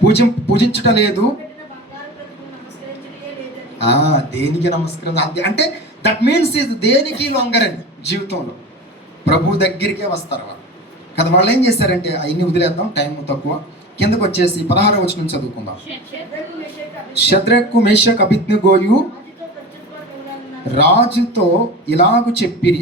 పూజించుటలేదు, పెట్టిన బంగారు ప్రతిమను నమస్కరించడమే లేదని. దేనికి నమస్కారం అంటే దట్ మీన్స్ ఇది దేనికి లొంగరండి. జీవితంలో ప్రభు దగ్గరికే వస్తారు వాళ్ళు కదా. వాళ్ళు ఏం చేశారంటే అవన్నీ వదిలేద్దాం, టైం తక్కువ. కిందకు వచ్చేసి 16వ వచనం చదువుకుందాం. షద్రకు, మేషక్, అబేద్నెగోయు రాజుతో ఇలాగు చెప్పిరి,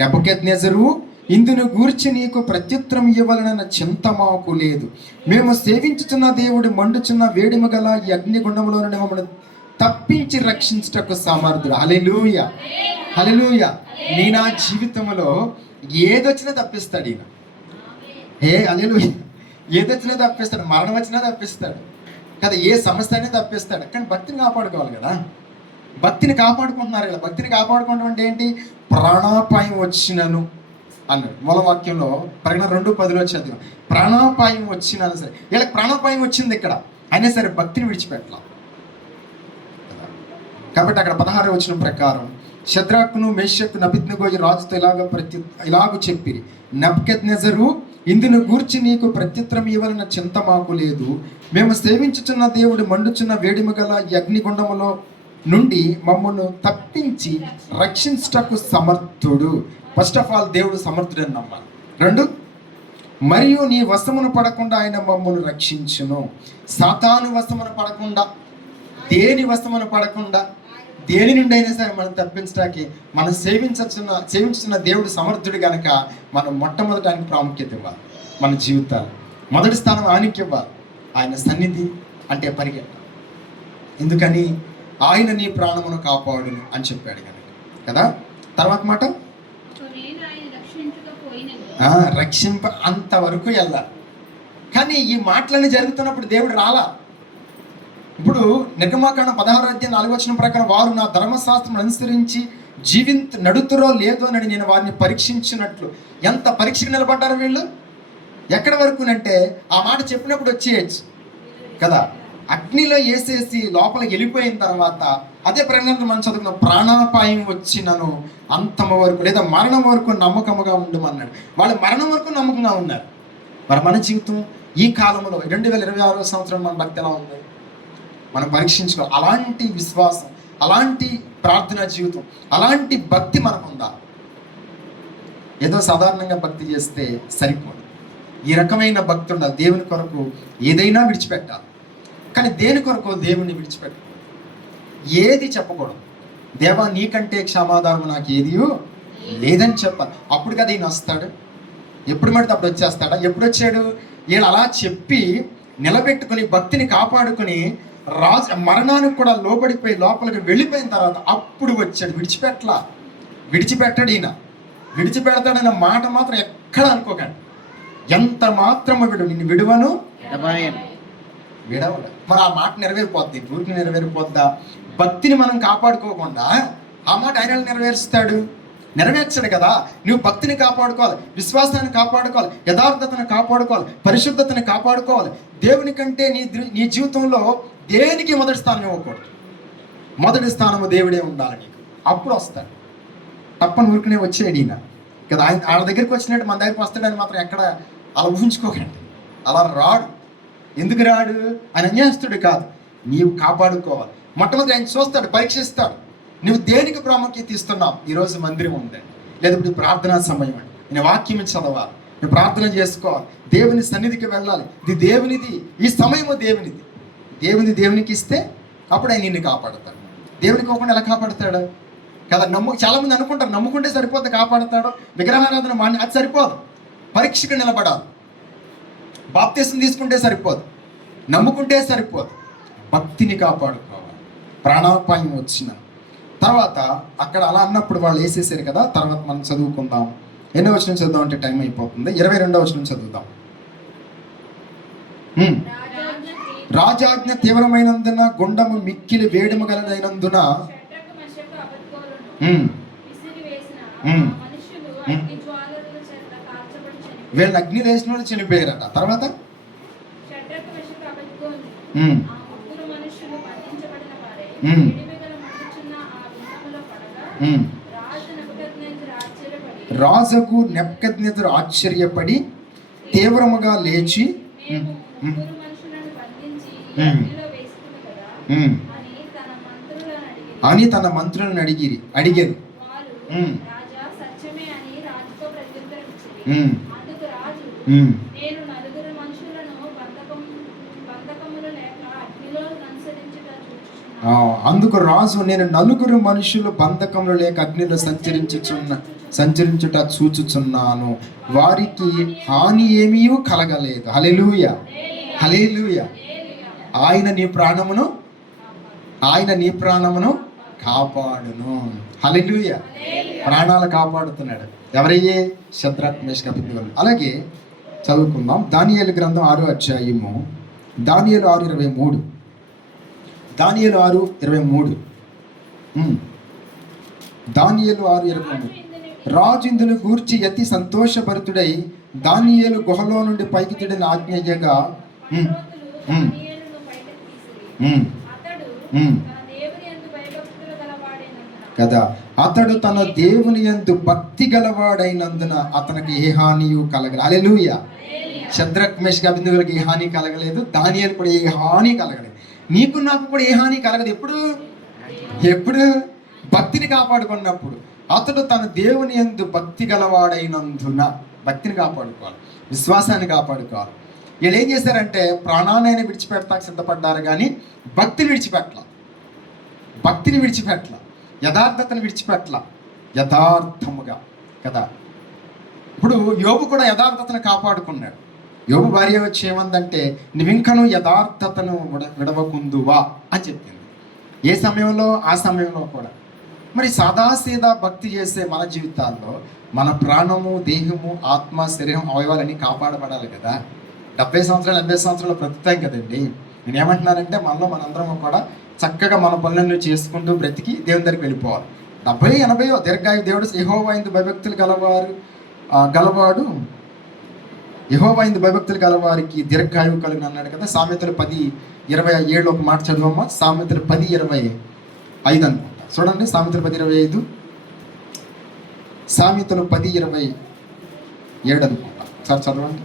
నెబుకద్నెజరు, ఇందును గూర్చి నీకు ప్రత్యుత్తరం ఇవ్వాలన్న చింత మాకు లేదు. మేము సేవించుచున్న దేవుడు మండుచున్న వేడిమ గల ఈ అగ్నిగుండంలో నుండి మమ్మల్ని తప్పించి రక్షించుటకు సమర్థుడు. హల్లెలూయా, హల్లెలూయా. నీ నా జీవితంలో ఏదొచ్చినా తప్పిస్తాడు ఈయన. హల్లెలూయా. ఏదొచ్చినా తప్పిస్తాడు. మరణం వచ్చినా తప్పిస్తాడు కదా. ఏ సమస్య అయినా తప్పిస్తాడు. కానీ భక్తిని కాపాడుకోవాలి కదా. భక్తిని కాపాడుకుంటున్నారు కదా. భక్తిని కాపాడుకోవడం అంటే ఏంటి? ప్రాణాపాయం వచ్చినను అన్నాడు మూలవాక్యంలో. ప్రకటన 2:10 చదివాం. ప్రాణాపాయం వచ్చినాను సరే, వీళ్ళకి ప్రాణాపాయం వచ్చింది ఇక్కడ, అయినా సరే భక్తిని విడిచిపెట్టాల. కాబట్టి అక్కడ 16వ వచనం ప్రకారం షద్రాకును, మేషక్కును, అబేద్నెగోయు రాజుతో ఇలాగు చెప్పిరి, నెబుకద్నెజరు, ఇందును గూర్చి నీకు ప్రత్యుత్తరం ఇవ్వాలన్న చింత మాకు లేదు. మేము సేవించుచున్న దేవుడు మండుచున్న వేడిమ గల ఈ అగ్నిగుండములో నుండి మమ్మల్ని తప్పించి రక్షించుటకు సమర్థుడు. ఫస్ట్ ఆఫ్ ఆల్ దేవుడు సమర్థుడు అని నమ్మాలి. 2, మరియు నీ వశమును పడకుండా ఆయన మమ్మల్ని రక్షించును. సాతాను వశమున పడకుండా, దేని వశమున పడకుండా, దేని నుండి అయినా సరే మనం తప్పించడానికి మనం సేవించుతున్న దేవుడు సమర్థుడు కనుక మనం మొట్టమొదటి ఆయనకి ప్రాముఖ్యత ఇవ్వాలి. మన జీవితాలు మొదటి స్థానం ఆయనకి ఇవ్వాలి. ఆయన సన్నిధి అంటే పరిగెత్త. ఎందుకని? ఆయన నీ ప్రాణమును కాపాడును అని చెప్పాడు కనుక కదా. తర్వాత మాట, రక్షింప అంతవరకు వెళ్ళాలి. కానీ ఈ మాటలన్నీ జరుగుతున్నప్పుడు దేవుడు రాలా. ఇప్పుడు నిర్గమాకాండం 16వ అధ్యాయం 4వ వచనం ప్రకారం వారు నా ధర్మశాస్త్రం అనుసరించి నడుతురో లేదో అని నేను వారిని పరీక్షించినట్లు. ఎంత పరీక్షకు నిలబడ్డారు వీళ్ళు? ఎక్కడి వరకు అంటే ఆ మాట చెప్పినప్పుడు వచ్చేయచ్చు కదా. అగ్నిలో వేసేసి లోపలికి వెళ్ళిపోయిన తర్వాత అదే ప్రకటన మనం చదువుకున్న ప్రాణాపాయం వచ్చినను అంతమ వరకు లేదా మరణం వరకు నమ్మకముగా ఉండమన్నాడు. వాళ్ళు మరణం వరకు నమ్మకంగా ఉన్నారు. మరి మన జీవితం ఈ కాలంలో 2026వ సంవత్సరం మన భక్తి ఎలా ఉంది మనం పరీక్షించుకోవాలి. అలాంటి విశ్వాసం, అలాంటి ప్రార్థనా జీవితం, అలాంటి భక్తి మనకు ఉందా? ఏదో సాధారణంగా భక్తి చేస్తే సరిపోదు. ఈ రకమైన భక్తి ఉండాలి. దేవుని కొరకు ఏదైనా విడిచిపెట్టాలి. కానీ దేని కొరకు దేవుణ్ణి విడిచిపెట్టాలి. ఏది చెప్పకూడదు. దేవా నీకంటే క్షమాధానం నాకు ఏదియో లేదని చెప్పాలి. అప్పుడు కదా ఈయన వస్తాడు. ఎప్పుడు పడితే అప్పుడు వచ్చేస్తాడా? ఎప్పుడు వచ్చాడు? ఈయన అలా చెప్పి నిలబెట్టుకుని భక్తిని కాపాడుకుని రాజు మరణానికి కూడా లోబడిపోయి లోపలికి వెళ్ళిపోయిన తర్వాత అప్పుడు వచ్చాడు. విడిచిపెట్టాడు ఈయన. విడిచిపెడతాడన్న మాట మాత్రం ఎక్కడ అనుకోకండి. ఎంత మాత్రము నిన్ను విడువను విడవడు. మరి ఆ మాట నెరవేరిపోద్ది. ఊరికి నెరవేరిపోద్దా? భక్తిని మనం కాపాడుకోకుండా ఆ మాట ఆయన నెరవేర్చాడు కదా. నువ్వు భక్తిని కాపాడుకోవాలి, విశ్వాసాన్ని కాపాడుకోవాలి, యథార్థతను కాపాడుకోవాలి, పరిశుద్ధతను కాపాడుకోవాలి. దేవుని కంటే నీ జీవితంలో దేనికి మొదటి స్థానం ఇవ్వకూడదు. మొదటి స్థానము దేవుడే ఉండాలి నీకు. అప్పుడు వస్తాడు. తప్పని ఊరికనే వచ్చేయండి ఈయన కదా. ఆయన దగ్గరికి వచ్చినట్టు మన దగ్గరికి వస్తాడని మాత్రం ఎక్కడ అలా ఊహించుకోకండి. అలా రాడు. ఎందుకు రాడు? ఆయన అన్యాయస్తుడు కాదు. నీవు కాపాడుకోవాలి. మొట్టమొదటి ఆయన చూస్తాడు, పరీక్షిస్తాడు. నువ్వు దేనికి ప్రాముఖ్యత ఇస్తున్నావు? ఈరోజు మందిరం ఉందండి, లేదా ఇప్పుడు ప్రార్థనా సమయం అండి, నేను వాక్యం చదవాలి, నువ్వు ప్రార్థన చేసుకోవాలి, దేవుని సన్నిధికి వెళ్ళాలి. ఇది దేవునిది, ఈ సమయము దేవునిది. దేవునికి ఇస్తే అప్పుడు ఆయన నిన్ను కాపాడతాడు. దేవునికి ఇవ్వకుండా ఎలా కాపాడతాడు కదా? చాలా మంది అనుకుంటారు నమ్ముకుంటే సరిపోతే కాపాడతాడు, విగ్రహారాధన అది సరిపోదు. పరీక్షకు నిలబడాలి. బాప్తిసం తీసుకుంటే సరిపోదు, నమ్ముకుంటే సరిపోదు. భక్తిని కాపాడుకోవాలి. ప్రాణాపాయం వచ్చిన తర్వాత అక్కడ అలా అన్నప్పుడు వాళ్ళు వేసేసారు కదా. తర్వాత మనం చదువుకుందాం. ఎన్నో వచనం చదువుదాం అంటే టైం అయిపోతుంది. 22వ వచనం చదువుదాం. రాజాజ్ఞ తీవ్రమైనందున, గుండము మిక్కిలి వేడిమ గలదైనందున వీళ్ళని అగ్ని వేసిన చనిపోయారట. తర్వాత రాజుకు నెబుకద్నెజరు ఆశ్చర్యపడి తీవ్రముగా లేచి అని తన మంత్రులను అడిగారు. అందుకు రాజు, నేను నలుగురు మనుషులు బంధకములు లేక అగ్నిలో సంచరించుట చూచుచున్నాను, వారికి హాని ఏమీ కలగలేదు. హల్లెలూయా, హల్లెలూయా. ఆయన నీ ప్రాణమును కాపాడును. హల్లెలూయా. ప్రాణాలు కాపాడుతున్నాడు. ఎవరయ్యే? శద్రక్ మేషక్ అబేద్నెగోలు. అలాగే చదువుకుందాం. దానియేలు గ్రంథం 6వ అధ్యాయము, దానియేలు 6:23. దానియేలు 6:23. దానియేలు 6:23. రాజు ఇందును గూర్చి అతి సంతోషభరితుడై దానియేలు గుహలో నుండి పైకి తీయని ఆజ్ఞగా కదా, అతడు తన దేవుని యందు భక్తి గలవాడైనందున అతనికి ఏ హానియు కలగలేదు. హల్లెలూయా. శద్రక్ మేషక్ అబేద్నెగోలకు ఏ హాని కలగలేదు. దానియేలు కూడా ఏ హాని కలగలేదు. నీకు నాకు కూడా ఏ హాని కలగదు. ఎప్పుడు భక్తిని కాపాడుకున్నప్పుడు. అతడు తన దేవుని యందు భక్తి గలవాడైనందున, భక్తిని కాపాడుకోవాలి, విశ్వాసాన్ని కాపాడుకోవాలి. వీళ్ళు ఏం చేశారంటే ప్రాణాన్ని విడిచిపెడతానికి సిద్ధపడ్డారు, కానీ భక్తిని విడిచిపెట్టల, యథార్థతను విడిచిపెట్టల. యథార్థముగా కదా. ఇప్పుడు యోబు కూడా యథార్థతను కాపాడుకున్నాడు. యోబు భార్య వచ్చి ఏమందంటే, నువ్వింకను యథార్థతను విడవకుందువా అని చెప్పింది. ఏ సమయంలో? ఆ సమయంలో కూడా. మరి సాదాసీదా భక్తి చేసే మన జీవితాల్లో మన ప్రాణము, దేహము, ఆత్మ, శరీరం, అవయవాలన్నీ కాపాడబడాలి కదా. 70 సంవత్సరాలు 80 సంవత్సరాలు బ్రతుకుతాం కదండి. నేనేమంటున్నానంటే మనందరం కూడా చక్కగా మన పనులను చేసుకుంటూ బ్రతికి దేవుని దగ్గరికి వెళ్ళిపోవాలి. 70, 80 దీర్ఘాయు దేవుడు. యెహోవా యందు భయభక్తులు గలవాడు యెహోవా యందు భయభక్తులు గలవారికి దీర్ఘాయువు కలుగును అన్నాడు కదా. సామెతలు 10:27 ఒక మాట చదువమ్మా. సామెతలు 10:25 అనుకుంటా. చూడండి, సామెతలు 10:25. సామెతలు 10:27 అనుకుంటా. సార్ చదవండి,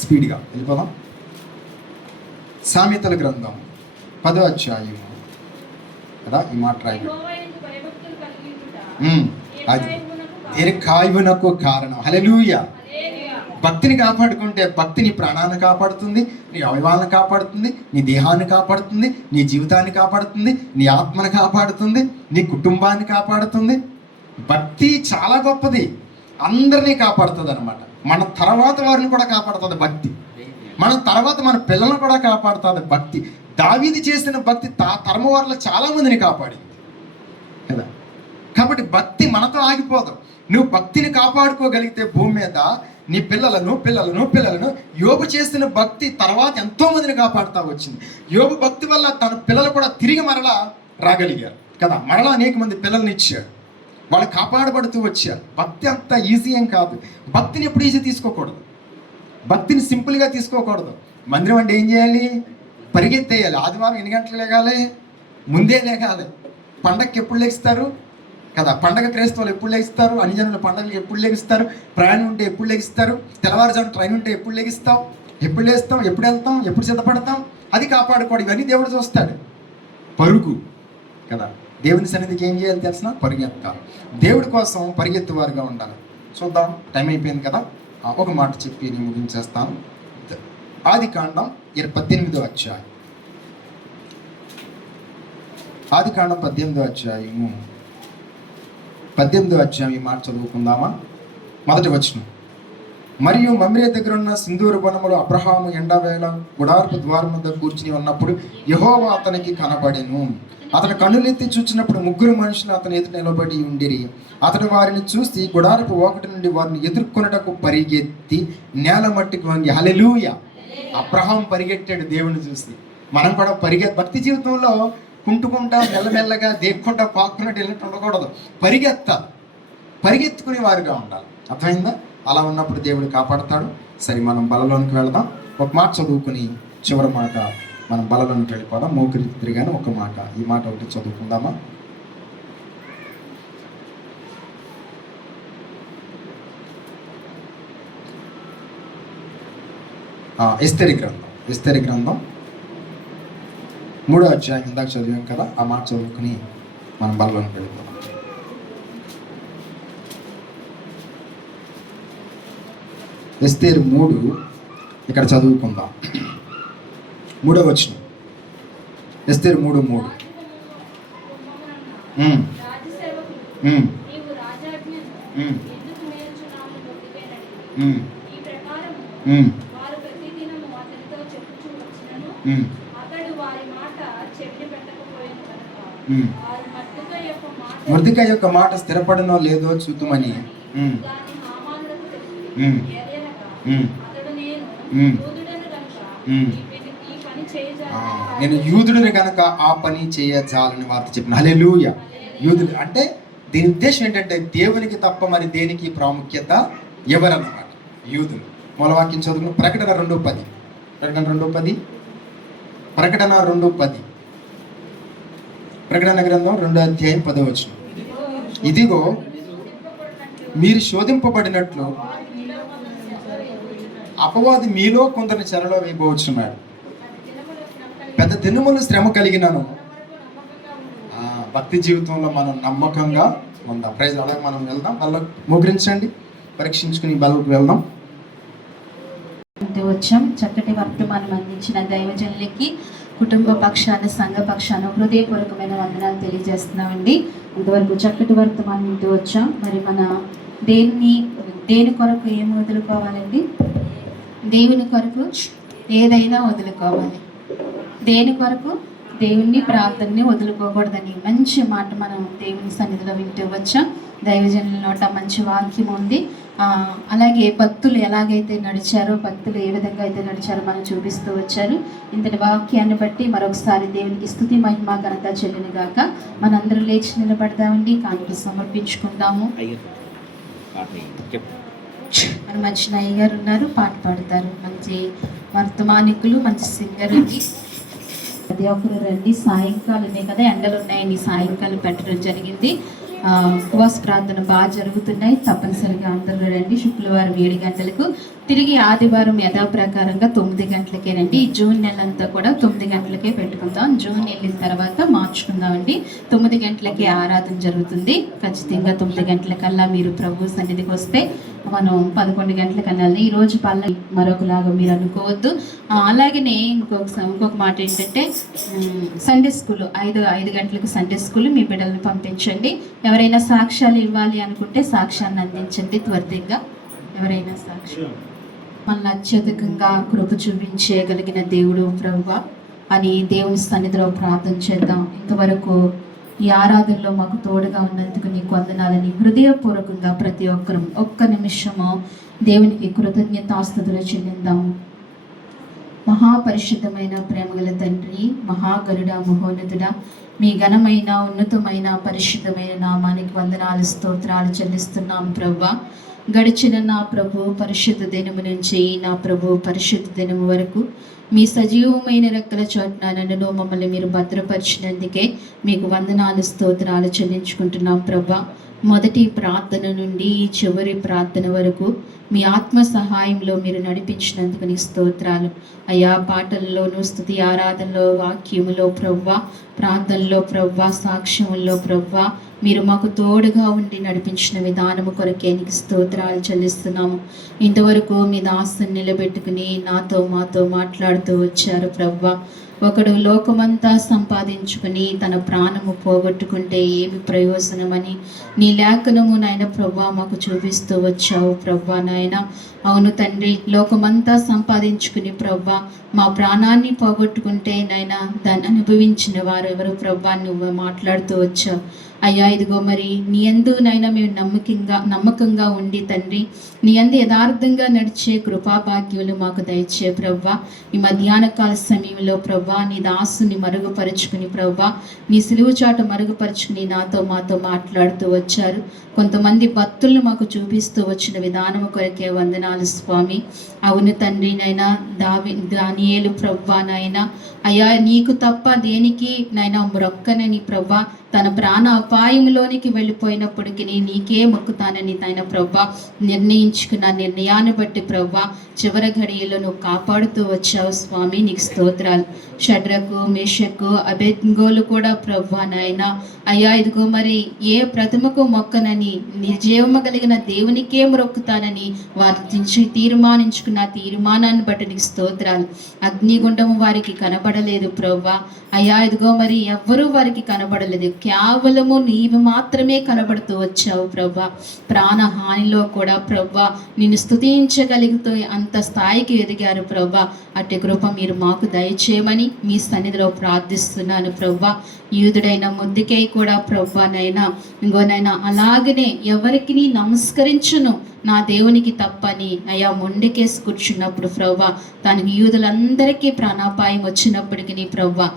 స్పీడ్గా వెళ్ళిపోదాం. సామెతల గ్రంథం 10వ అధ్యాయము కదా. ఈ మాట రాయబడి అది దీర్ఘాయువునకు కారణం. హల్లెలూయా. భక్తిని కాపాడుకుంటే భక్తి నీ ప్రాణాన్ని కాపాడుతుంది, నీ అవయవాలను కాపాడుతుంది, నీ దేహాన్ని కాపాడుతుంది, నీ జీవితాన్ని కాపాడుతుంది, నీ ఆత్మను కాపాడుతుంది, నీ కుటుంబాన్ని కాపాడుతుంది. భక్తి చాలా గొప్పది, అందరినీ కాపాడుతుంది అనమాట. మన తర్వాత వారిని కూడా కాపాడుతుంది భక్తి. మన తర్వాత మన పిల్లలను కూడా కాపాడుతుంది భక్తి. దావీదు చేసిన భక్తి తరమ వారిలో చాలా మందిని కాపాడింది కదా. కాబట్టి భక్తి మనతో ఆగిపోదు. నువ్వు భక్తిని కాపాడుకోగలిగితే భూమి మీద నీ పిల్లలను యోబు చేసిన భక్తి తర్వాత ఎంతో మందిని కాపాడుతూ వచ్చింది. యోబు భక్తి వల్ల తన పిల్లలు కూడా తిరిగి మరలా రాగలిగారు కదా. మరలా అనేక మంది పిల్లల్ని ఇచ్చాడు, వాళ్ళు కాపాడబడుతూ వచ్చారు. భక్తి అంత ఈజీ ఏం కాదు. భక్తిని ఎప్పుడు ఈజీ తీసుకోకూడదు, భక్తిని సింపుల్గా తీసుకోకూడదు. మందిరం అంటే ఏం చేయాలి? పరిగెత్తేయాలి. ఆదివారం ఎన్ని గంటలు లేగాలి? ముందే లేగాలి. పండగకి ఎప్పుడు లేస్తారు కదా. పండగ క్రైస్తవులు ఎప్పుడు లెగిస్తారు? అన్ని జనుల పండగలకు ఎప్పుడు లెగిస్తారు? ప్రయాణం ఉంటే ఎప్పుడు లెగిస్తారు? తెల్లవారుజాము ట్రైన్ ఉంటే ఎప్పుడు లెగిస్తావు? ఎప్పుడు లేస్తాం? ఎప్పుడు వెళ్తాం? ఎప్పుడు సిద్ధపడతాం? అది కాపాడుకోవడం. ఇవన్నీ దేవుడు చూస్తాడు. పరుగు కదా. దేవుని సన్నిధికి ఏం చేయాలి తెలిసిన? పరిగెత్తాలి. దేవుడి కోసం పరిగెత్తువారుగా ఉండాలి. చూద్దాం, టైం అయిపోయింది కదా. ఒక మాట చెప్పి నేను ముగించేస్తాను. ఆదికాండం 18వ అధ్యాయం. ఆదికాండం 18వ అధ్యాయము 18వ అధ్యాయం ఈ మాట చదువుకుందామా? మొదటి వచనం. మరియు మమ్రే దగ్గర ఉన్న సింధూర వనములో అబ్రహాము ఎండవేళ గుడారపు ద్వారం వద్ద కూర్చుని ఉన్నప్పుడు యెహోవా అతనికి కనబడెను. అతను కన్నులెత్తి చూచినప్పుడు 3 మనుషులు అతని ఎదుట నిలబడి ఉండిరి. అతడు వారిని చూసి గుడారపు ఒకటి నుండి వారిని ఎదుర్కొనుటకు పరిగెత్తి నేల మట్టికి వంగి హల్లెలూయా. అబ్రహాం పరిగెట్టాడు దేవుని చూసి. మనం కూడా భక్తి జీవితంలో కుంటుకుంటా మెల్లమెల్లగా దేక్కుంటా పాక్కున్నట్టు వెళ్ళినట్టు ఉండకూడదు. పరిగెత్తుకునే వారుగా ఉండాలి. అర్థమైందా? అలా ఉన్నప్పుడు దేవుడు కాపాడతాడు. సరే, మనం బలలోనికి వెళదాం. ఒక మాట చదువుకుని చివరి మాట మనం బలలోనికి వెళ్ళిపోదాం. మోకరిగానే ఒక మాట, ఈ మాట ఒకటి చదువుకుందామా? ఎస్తేరు గ్రంథం 3వ అధ్యాయం ఇందాక చదివాం కదా, ఆ మాట చదువుకుని మనం బలలోనికి వెళ్ళిపోదాం. ఎస్తేరు 3 ఇక్కడ చదువుకుందాం. 3వ వచనం. ఎస్తేరు 3:3. మొర్దెకై యొక్క మాట స్థిరపడనో లేదో చూతుమని. నేను యూదుడిని కనుక ఆ పని చేయజాలని వార్త చెప్పిన. హల్లెలూయా. యూదుడు అంటే దీని ఉద్దేశం ఏంటంటే దేవునికి తప్ప మరి దేనికి ప్రాముఖ్యత ఎవరన్నమాట. యూదులు. మూలవాక్యం చదువు. ప్రకటన 2:10. ప్రకటన గ్రంథం 2వ అధ్యాయం 10వ వచనం. ఇదిగో మీరు శోధింపబడినట్లు అపవాది మీలో కొందరిని చెరలో వేయబోచున్నాడు. పెద్ద దినములు శ్రమ కలిగినను భక్తి జీవితంలో మనం నమ్మకంగా ఉందాం. ప్రైజ్ అలాగే మనం వెళ్దాం. బల్ల ముగ్గురించండి, పరీక్షించుకుని బల్లకు వెళ్దాం. వచ్చాం. చక్కటి వర్తమానం అందించిన దైవజనులకి కుటుంబ పక్షాన, సంఘ పక్షాన హృదయపూర్వకమైన వందనాలు తెలియజేస్తున్నామండి. ఇంతవరకు చక్కటి వర్తమానం వింటూ వచ్చాం. మరి మన దేని కొరకు ఏం వదులుకోవాలండి? దేవుని కొరకు ఏదైనా వదులుకోవాలి. దేని కొరకు? దేవుణ్ణి, ప్రార్థనని వదులుకోకూడదని మంచి మాట మనం దేవుని సన్నిధిలో వింటూ వచ్చాం. దైవజనుల నోట మంచి వాక్యం ఉంది. అలాగే భక్తులు ఎలాగైతే నడిచారో, భక్తులు ఏ విధంగా అయితే నడిచారో మనం చూపిస్తూ వచ్చారు. ఇంతటి వాక్యాన్ని బట్టి మరొకసారి దేవునికి స్తుతి, మహిమ, ఘనత చెల్లును గాక. మనందరూ లేచి నిలబడదామండి, కానుక సమర్పించుకుందాము. మన మధ్యన అయ్య గారు ఉన్నారు, పాట పాడతారు. మంచి వర్తమానికులు, మంచి సింగర్. ప్రతి ఒక్కరు రండి. సాయంకాలమే కదా, ఎండలు ఉన్నాయని సాయంకాలం పెట్టడం జరిగింది. ఉపవాస ప్రార్థన బాగా జరుగుతున్నాయి. తప్పనిసరిగా అందరూ రండి. శుక్రవారం 7 గంటలకు, తిరిగి ఆదివారం యథాప్రకారంగా 9 గంటలకే రండి. ఈ జూన్ నెలంతా కూడా 9 గంటలకే పెట్టుకుందాం. జూన్ వెళ్ళిన తర్వాత మార్చుకుందామండి. 9 గంటలకే ఆరాధన జరుగుతుంది. ఖచ్చితంగా 9 గంటలకల్లా మీరు ప్రభు సన్నిధికి వస్తే మనం 11 గంటలకల్లా. ఈరోజు పల్ల మరొకలాగా మీరు అనుకోవద్దు. అలాగనే ఇంకొక మాట ఏంటంటే, సండే స్కూల్ 5 గంటలకు సండే స్కూల్ మీ బిడ్డలను పంపించండి. ఎవరైనా సాక్ష్యాలు ఇవ్వాలి అనుకుంటే సాక్ష్యాన్ని అందించండి త్వరితంగా. ఎవరైనా సాక్ష్యం మనల్ని అత్యధికంగా కృప చూపించగలిగిన దేవుడు ప్రభువా అని దేవుని సన్నిధిలో ప్రార్థన చేద్దాం. ఇంతవరకు ఈ ఆరాధనలో మాకు తోడుగా ఉన్నందుకు నీకు వందనాలని హృదయపూర్వకంగా ప్రతి ఒక్కరం ఒక్క నిమిషము దేవునికి కృతజ్ఞతాస్తుతులు చెల్లిద్దాము. మహాపరిశుద్ధమైన ప్రేమగల తండ్రి, మహాగరుడ, మహోన్నతుడ, మీ ఘనమైన, ఉన్నతమైన, పరిశుద్ధమైన నామానికి వందనాలు, స్తోత్రాలు చెల్లిస్తున్నాం ప్రభువా. గడిచిన నా ప్రభు పరిశుద్ధ దినము నుంచి నా ప్రభు పరిశుద్ధ దినము వరకు మీ సజీవమైన రెక్కల చోటున నన్ను మమ్మల్ని మీరు భద్రపరిచినందుకే మీకు వందనాలు, స్తోత్రాలు చెల్లించుకుంటున్నాం ప్రభా. మొదటి ప్రార్థన నుండి చివరి ప్రార్థన వరకు మీ ఆత్మ సహాయంలో మీరు నడిపించినందుకు నీ స్తోత్రాలు అయ్యా. పాటల్లోనూ, స్తుతి ఆరాధనలో, వాక్యములో ప్రవ్వా, ప్రార్థనలో ప్రవ్వా, సాక్ష్యముల్లో ప్రవ్వా, మీరు మాకు తోడుగా ఉండి నడిపించిన విధానము కొరకే నీకు స్తోత్రాలు చెల్లిస్తున్నాము. ఇంతవరకు మీ దాసుని నిలబెట్టుకుని మాతో మాట్లాడుతూ వచ్చారు ప్రవ్వా. ఒకడు లోకమంతా సంపాదించుకుని తన ప్రాణము పోగొట్టుకుంటే ఏమి ప్రయోజనమని నీ లేఖనము నాయన ప్రవ్వా మాకు చూపిస్తూ వచ్చావు ప్రవ్వా నాయన. అవును తండ్రి, లోకమంతా సంపాదించుకుని ప్రవ్వా మా ప్రాణాన్ని పోగొట్టుకుంటే నాయన దాన్ని అనుభవించిన వారు ఎవరు ప్రవ్వా నువ్వు మాట్లాడుతూ వచ్చావు అయ్యా. ఇదిగో మరి నీ యందు నైనా మేము నమ్మకంగా ఉండి తండ్రి, నీ యందు యథార్థంగా నడిచే కృపాభాగ్యులు మాకు దయచే ప్రవ్వా. ఈ మధ్యాహ్న కాల సమయంలో ప్రవ్వా నీ దాసుని మరుగుపరుచుకుని ప్రవ్వా నీ సిలువు చాట మరుగుపరుచుకుని మాతో మాట్లాడుతూ వచ్చారు. కొంతమంది భక్తులను మాకు చూపిస్తూ వచ్చిన విధానము కొరకే వందనాలు స్వామి. అవును తండ్రి నైనా దానియేలు ప్రవ్వా నాయనా అయ్యా, నీకు తప్ప దేనికి నైనా మొక్కనని ప్రవ్వా తన ప్రాణ అపాయంలోనికి వెళ్ళిపోయినప్పటికీ నీకే మొక్కుతానని ఆయన ప్రవ్వా నిర్ణయించుకున్న నిర్ణయాన్ని బట్టి ప్రవ్వా చివరి ఘడియలో నువ్వు కాపాడుతూ వచ్చావు స్వామి. నీకు స్తోత్రాలు. షడ్రకు, మేషకు, అబేద్గోలు కూడా ప్రవ్వా నాయన అయ్యా ఇదిగో మరి ఏ ప్రతిమకు మొక్కనని నిజీవము కలిగిన దేవునికే మొక్కుతానని వారి తీర్మానించుకున్న తీర్మానాన్ని బట్టి నీకు స్తోత్రాలు. అగ్నిగుండము వారికి కనబడలేదు ప్రవ్వా అయ్యా. ఇదిగో మరి ఎవ్వరూ వారికి కనబడలేదు, కేవలము నీవు మాత్రమే కనబడుతూ వచ్చావు ప్రవ్వా. ప్రాణహానిలో కూడా ప్రవ్వా నిన్ను స్తుతించగలుగుతూ అంత స్థాయికి ఎదిగారు ప్రవ్వా. అట్టి కృప మీరు మాకు దయచేయమని మీ సన్నిధిలో ప్రార్థిస్తున్నాను ప్రవ్వా. యూదుడైన ముద్దుకై కూడా ప్రవ్వానైనా ఇంకోనైనా అలాగనే ఎవరికి నమస్కరించును నా దేవునికి తప్పని అయ్యా మొండికేసి కూర్చున్నప్పుడు ప్రవ్వా తనకి యూదులందరికీ ప్రాణాపాయం వచ్చినప్పటికీ నీ ప్రవ్వా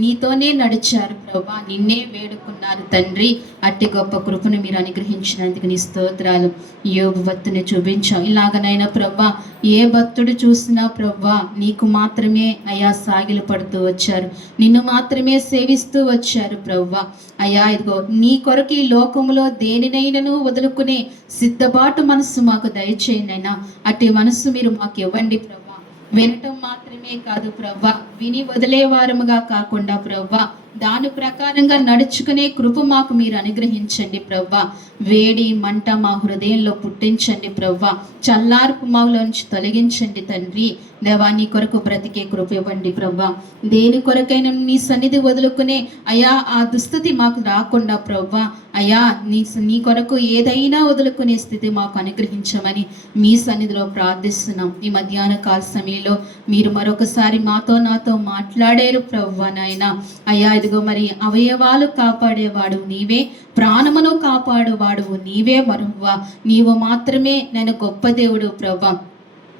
నీతోనే నడిచారు ప్రవ్వా, నిన్నే వేడుకున్నారు తండ్రి. అట్టి గొప్ప కృపను మీరు అనుగ్రహించినందుకు నీ స్తోత్రాలు. యోబు భక్తుని చూపించాం. ఇలాగనైనా ప్రవ్వా ఏ భక్తుడు చూసినా ప్రవ్వా నీకు మాత్రమే అయ్యా సాగిలు పడుతూ వచ్చారు, నిన్ను మాత్రమే సేవిస్తూ వచ్చారు ప్రవ్వా అయ్యా. ఇదిగో నీ కొరకు ఈ లోకములో దేనినైనాను వదులుకునే సిద్ధపాటు మనస్సు మాకు దయచేయండి అయినా. అట్టి మనస్సు మీరు మాకు ఇవ్వండి ప్రవ్వా. వినటం మాత్రమే కాదు ప్రవ్వా, విని వదిలేవారముగా కాకుండా ప్రవ్వా దాని ప్రకారంగా నడుచుకునే కృప మాకు మీరు అనుగ్రహించండి ప్రవ్వా. వేడి మంట మా హృదయంలో పుట్టించండి ప్రవ్వా. చల్లార్పు మాలోంచి తొలగించండి తండ్రి. దేవా నీ కొరకు బ్రతికే కృప ఇవ్వండి ప్రవ్వా. దేని కొరకైనా నీ సన్నిధి వదులుకునే అయ్యా ఆ దుస్థితి మాకు రాకుండా ప్రవ్వా అయ్యా నీ కొరకు ఏదైనా వదులుకునే స్థితి మాకు అనుగ్రహించమని మీ సన్నిధిలో ప్రార్థిస్తున్నాం. ఈ మధ్యాహ్న కాల సమయంలో మీరు మరొకసారి నాతో మాట్లాడారు ప్రవ్వా నాయన అయ్యా. ఇదిగో మరి అవయవాలు కాపాడేవాడు నీవే, ప్రాణమును కాపాడేవాడు నీవే మరువ్వా. నీవు మాత్రమే నేను గొప్ప దేవుడు ప్రవ్వా.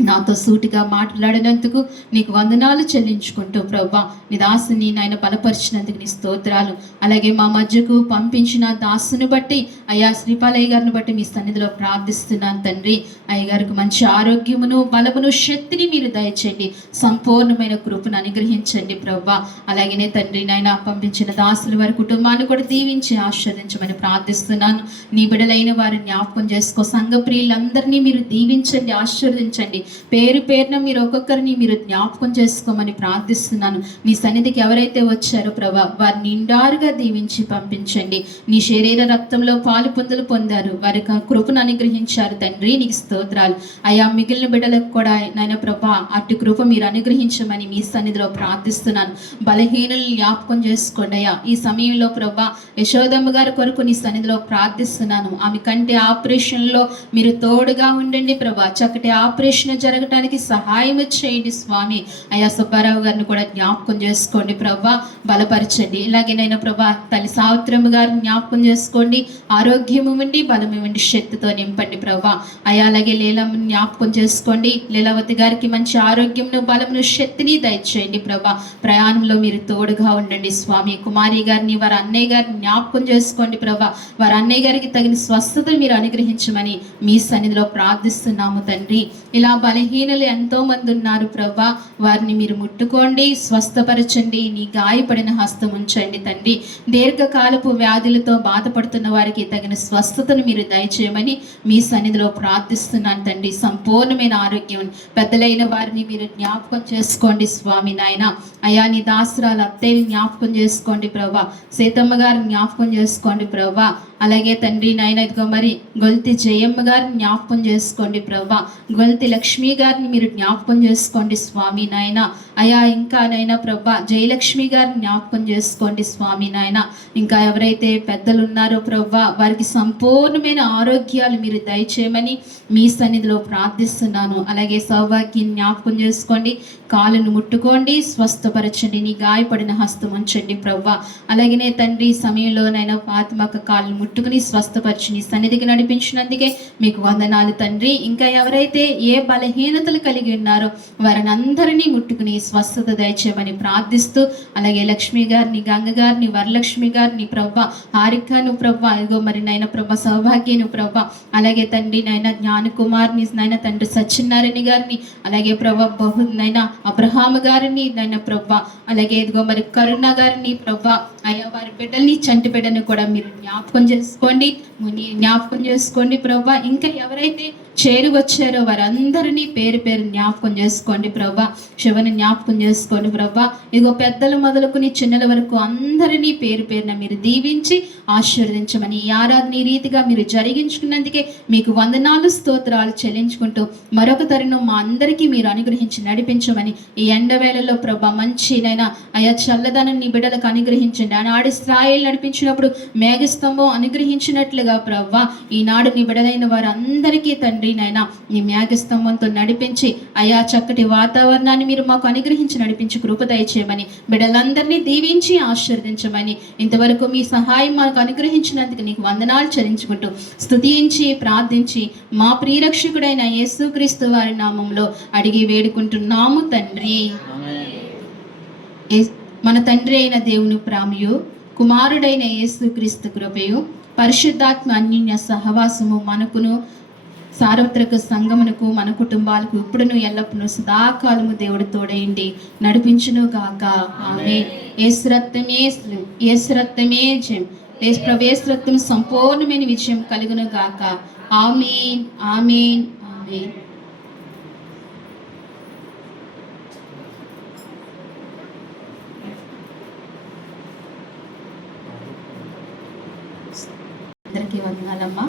నాతో సూటిగా మాట్లాడినందుకు నీకు వందనాలు చెల్లించుకుంటూ ప్రవ్వా నీ దాసుని నాయన బలపరిచినందుకు నీ స్తోత్రాలు. అలాగే మా మధ్యకు పంపించిన దాసుని బట్టి అయ్యా శ్రీపాలయ్య గారిని బట్టి మీ సన్నిధిలో ప్రార్థిస్తున్నాను తండ్రి. అయ్యగారికి మంచి ఆరోగ్యమును బలమును శక్తిని మీరు దయచేయండి, సంపూర్ణమైన కృపను అనుగ్రహించండి ప్రవ్వా. అలాగనే తండ్రి నాయన పంపించిన దాసుల వారి కుటుంబాన్ని కూడా దీవించి ఆశీర్వదించమని ప్రార్థిస్తున్నాను. నీ బిడలైన వారిని జ్ఞాపకం చేసుకో, సంఘ ప్రియులందరినీ మీరు దీవించండి, ఆశీర్వదించండి. పేరు పేరున మీరు ఒక్కొక్కరిని మీరు జ్ఞాపకం చేసుకోమని ప్రార్థిస్తున్నాను. నీ సన్నిధికి ఎవరైతే వచ్చారో ప్రభా వారిని నిండారుగా దీవించి పంపించండి. నీ శరీర రక్తంలో పాలు పొందారు, వారి కృపను అనుగ్రహించారు తండ్రి. నీకు స్తోత్రాలు అయ్యా. మిగిలిన బిడ్డలకు కూడా నాయన ప్రభా అట్టి కృప మీరు అనుగ్రహించమని మీ సన్నిధిలో ప్రార్థిస్తున్నాను. బలహీనులను జ్ఞాపకం చేసుకోండి అయ్యా. ఈ సమయంలో ప్రభా యశోదమ్మ గారి కొరకు నీ సన్నిధిలో ప్రార్థిస్తున్నాను. ఆమె కంటి ఆపరేషన్లో మీరు తోడుగా ఉండండి ప్రభా. చక్కటి ఆపరేషన్ జరగటానికి సహాయం చేయండి స్వామి. అయ్యా సుబ్బారావు గారిని కూడా జ్ఞాపకం చేసుకోండి ప్రభా, బలపరచండి. ఇలాగేనైనా ప్రభా తల్లి సావిత్రమ్మ గారిని జ్ఞాపకం చేసుకోండి, ఆరోగ్యం ఇవ్వండి, బలం ఇవ్వండి, శక్తితో నింపండి ప్రభా. అయ్యా అలాగే లీలమ్మని జ్ఞాపకం చేసుకోండి. లీలావతి గారికి మంచి ఆరోగ్యంను బలమును శక్తిని దయచేయండి ప్రభా. ప్రయాణంలో మీరు తోడుగా ఉండండి స్వామి. కుమారి గారిని వారి అన్నయ్య గారిని జ్ఞాపకం చేసుకోండి ప్రభా. వారి అన్నయ్య గారికి తగిన స్వస్థతను మీరు అనుగ్రహించమని మీ సన్నిధిలో ప్రార్థిస్తున్నాము తండ్రి. ఇలా బలహీనులు ఎంతో మంది ఉన్నారు ప్రభా, వారిని మీరు ముట్టుకోండి, స్వస్థపరచండి, నీ గాయపడిన హస్తం ఉంచండి తండ్రి. దీర్ఘకాలపు వ్యాధులతో బాధపడుతున్న వారికి తగిన స్వస్థతను మీరు దయచేయమని మీ సన్నిధిలో ప్రార్థిస్తున్నాను తండ్రి. సంపూర్ణమైన ఆరోగ్యం పెద్దలైన వారిని మీరు జ్ఞాపకం చేసుకోండి స్వామి నాయన. అయా నీ దాసురాలు అత్తయ్యని జ్ఞాపకం చేసుకోండి ప్రభా, సీతమ్మ గారిని జ్ఞాపకం చేసుకోండి ప్రభా. అలాగే తండ్రి నాయన ఇదిగో మరి గొల్తి జయమ్మ గారిని జ్ఞాపకం చేసుకోండి ప్రభా, గొల్తి లక్ష్మి గారిని మీరు జ్ఞాపకం చేసుకోండి స్వామి నాయన. అయా ఇంకా నైనా ప్రభా జయలక్ష్మి గారిని జ్ఞాపకం చేసుకోండి స్వామి నాయన. ఇంకా ఎవరైతే పెద్దలు ఉన్నారో ప్రభా, వారికి సంపూర్ణమైన ఆరోగ్యాలు మీరు దయచేయమని మీ సన్నిధిలో ప్రార్థిస్తున్నాను. అలాగే సౌభాగ్యాన్ని జ్ఞాపకం చేసుకోండి, కాళ్ళను ముట్టుకోండి, స్వస్థపరచండి, నీ గాయపడిన హస్తం ఉంచండి ప్రభా. అలాగనే తండ్రి ఈ సమయంలోనైనా ఫాతిమక్క కాళ్ళను ముట్టుకుని స్వస్థపరిచి నీ సన్నిధికి నడిపించినందుకే మీకు వందనాలు తండ్రి. ఇంకా ఎవరైతే ఏ బలహీనతలు కలిగి ఉన్నారో వారిని అందరినీ ముట్టుకుని స్వస్థత దయచేయమని ప్రార్థిస్తూ, అలాగే లక్ష్మి గారిని, గంగ గారిని, వరలక్ష్మి గారిని ప్రభా, హారికను ప్రభా, ఇదిగో మరి నైనా ప్రభా సౌభాగ్యను ప్రభా, అలాగే తండ్రి నైనా జ్ఞానకుమార్ని నైనా తండ్రి సత్యనారాయణ గారిని, అలాగే ప్రభా బహు నైనా అబ్రహాము గారిని నైనా ప్రభా, అలాగే ఇదిగో మరి కరుణ గారిని ప్రభా, అయ్యా వారి బిడ్డల్ని చంటి బిడ్డని కూడా మీరు జ్ఞాపకం చేసుకోండి, జ్ఞాపకం చేసుకోండి ప్రభా. ఇంకా ఎవరైతే చేరు వచ్చారో వారందరినీ పేరు పేరు జ్ఞాపకం చేసుకోండి ప్రభా. శివని జ్ఞాపకం చేసుకోండి ప్రభా. ఇదిగో పెద్దలు మొదలుకుని చిన్నల వరకు అందరినీ పేరు పేరున మీరు దీవించి ఆశీర్వదించమని, ఈ ఆరాధన ఈ రీతిగా మీరు జరిగించుకున్నందుకే మీకు వందనాలు స్తోత్రాలు చెల్లించుకుంటూ మరొక తరుణం మా అందరికీ మీరు అనుగ్రహించి నడిపించమని, ఈ ఎండవేళలో ప్రభా మంచినైనా అయా చల్లదనం నీ బిడ్డలకు అనుగ్రహించండి. ఆనాడు ఇశ్రాయేలు నడిపించినప్పుడు మేఘస్తంభం అనుగ్రహించినట్లుగా ప్రభా ఈనాడు నీ బిడ్డలైన వారందరికీ తండ్రి నైనా నీ మేఘస్తంభంతో నడిపించి అయా చక్కటి వాతావరణాన్ని మీరు మాకు అనుగ్రహించి నడిపించి కృప దయచేయమని, బిడ్డలందరినీ దీవించి ఆశీర్వదించమని, ఇంతవరకు మీ సహాయం మాకు అనుగ్రహించినందుకు నీకు వందనాలు చెల్లించుకుంటూ స్తుతించి ప్రార్థించి మా ప్రియరక్షకుడైన యేసుక్రీస్తు వారి నామంలో అడిగి వేడుకుంటున్నాము తండ్రి. మన తండ్రి అయిన దేవుని ప్రేమయు, కుమారుడైన యేసుక్రీస్తు కృపయు, పరిశుద్ధాత్మ అన్యోన్య సహవాసము మనకును సార్వత్రిక సంఘమునకు మన కుటుంబాలకు ఇప్పుడును ఎల్లప్పుడూ సదాకాలము దేవుడు తోడైండి నడిపించును గాక. ఆమేన్. యేసు రక్తమే జయం. యేసు రక్తం సంపూర్ణమైన విజయం కలుగును గాక. ఆమేన్, ఆమేన్, ఆమేన్. అందరికీ వందనాలమ్మా.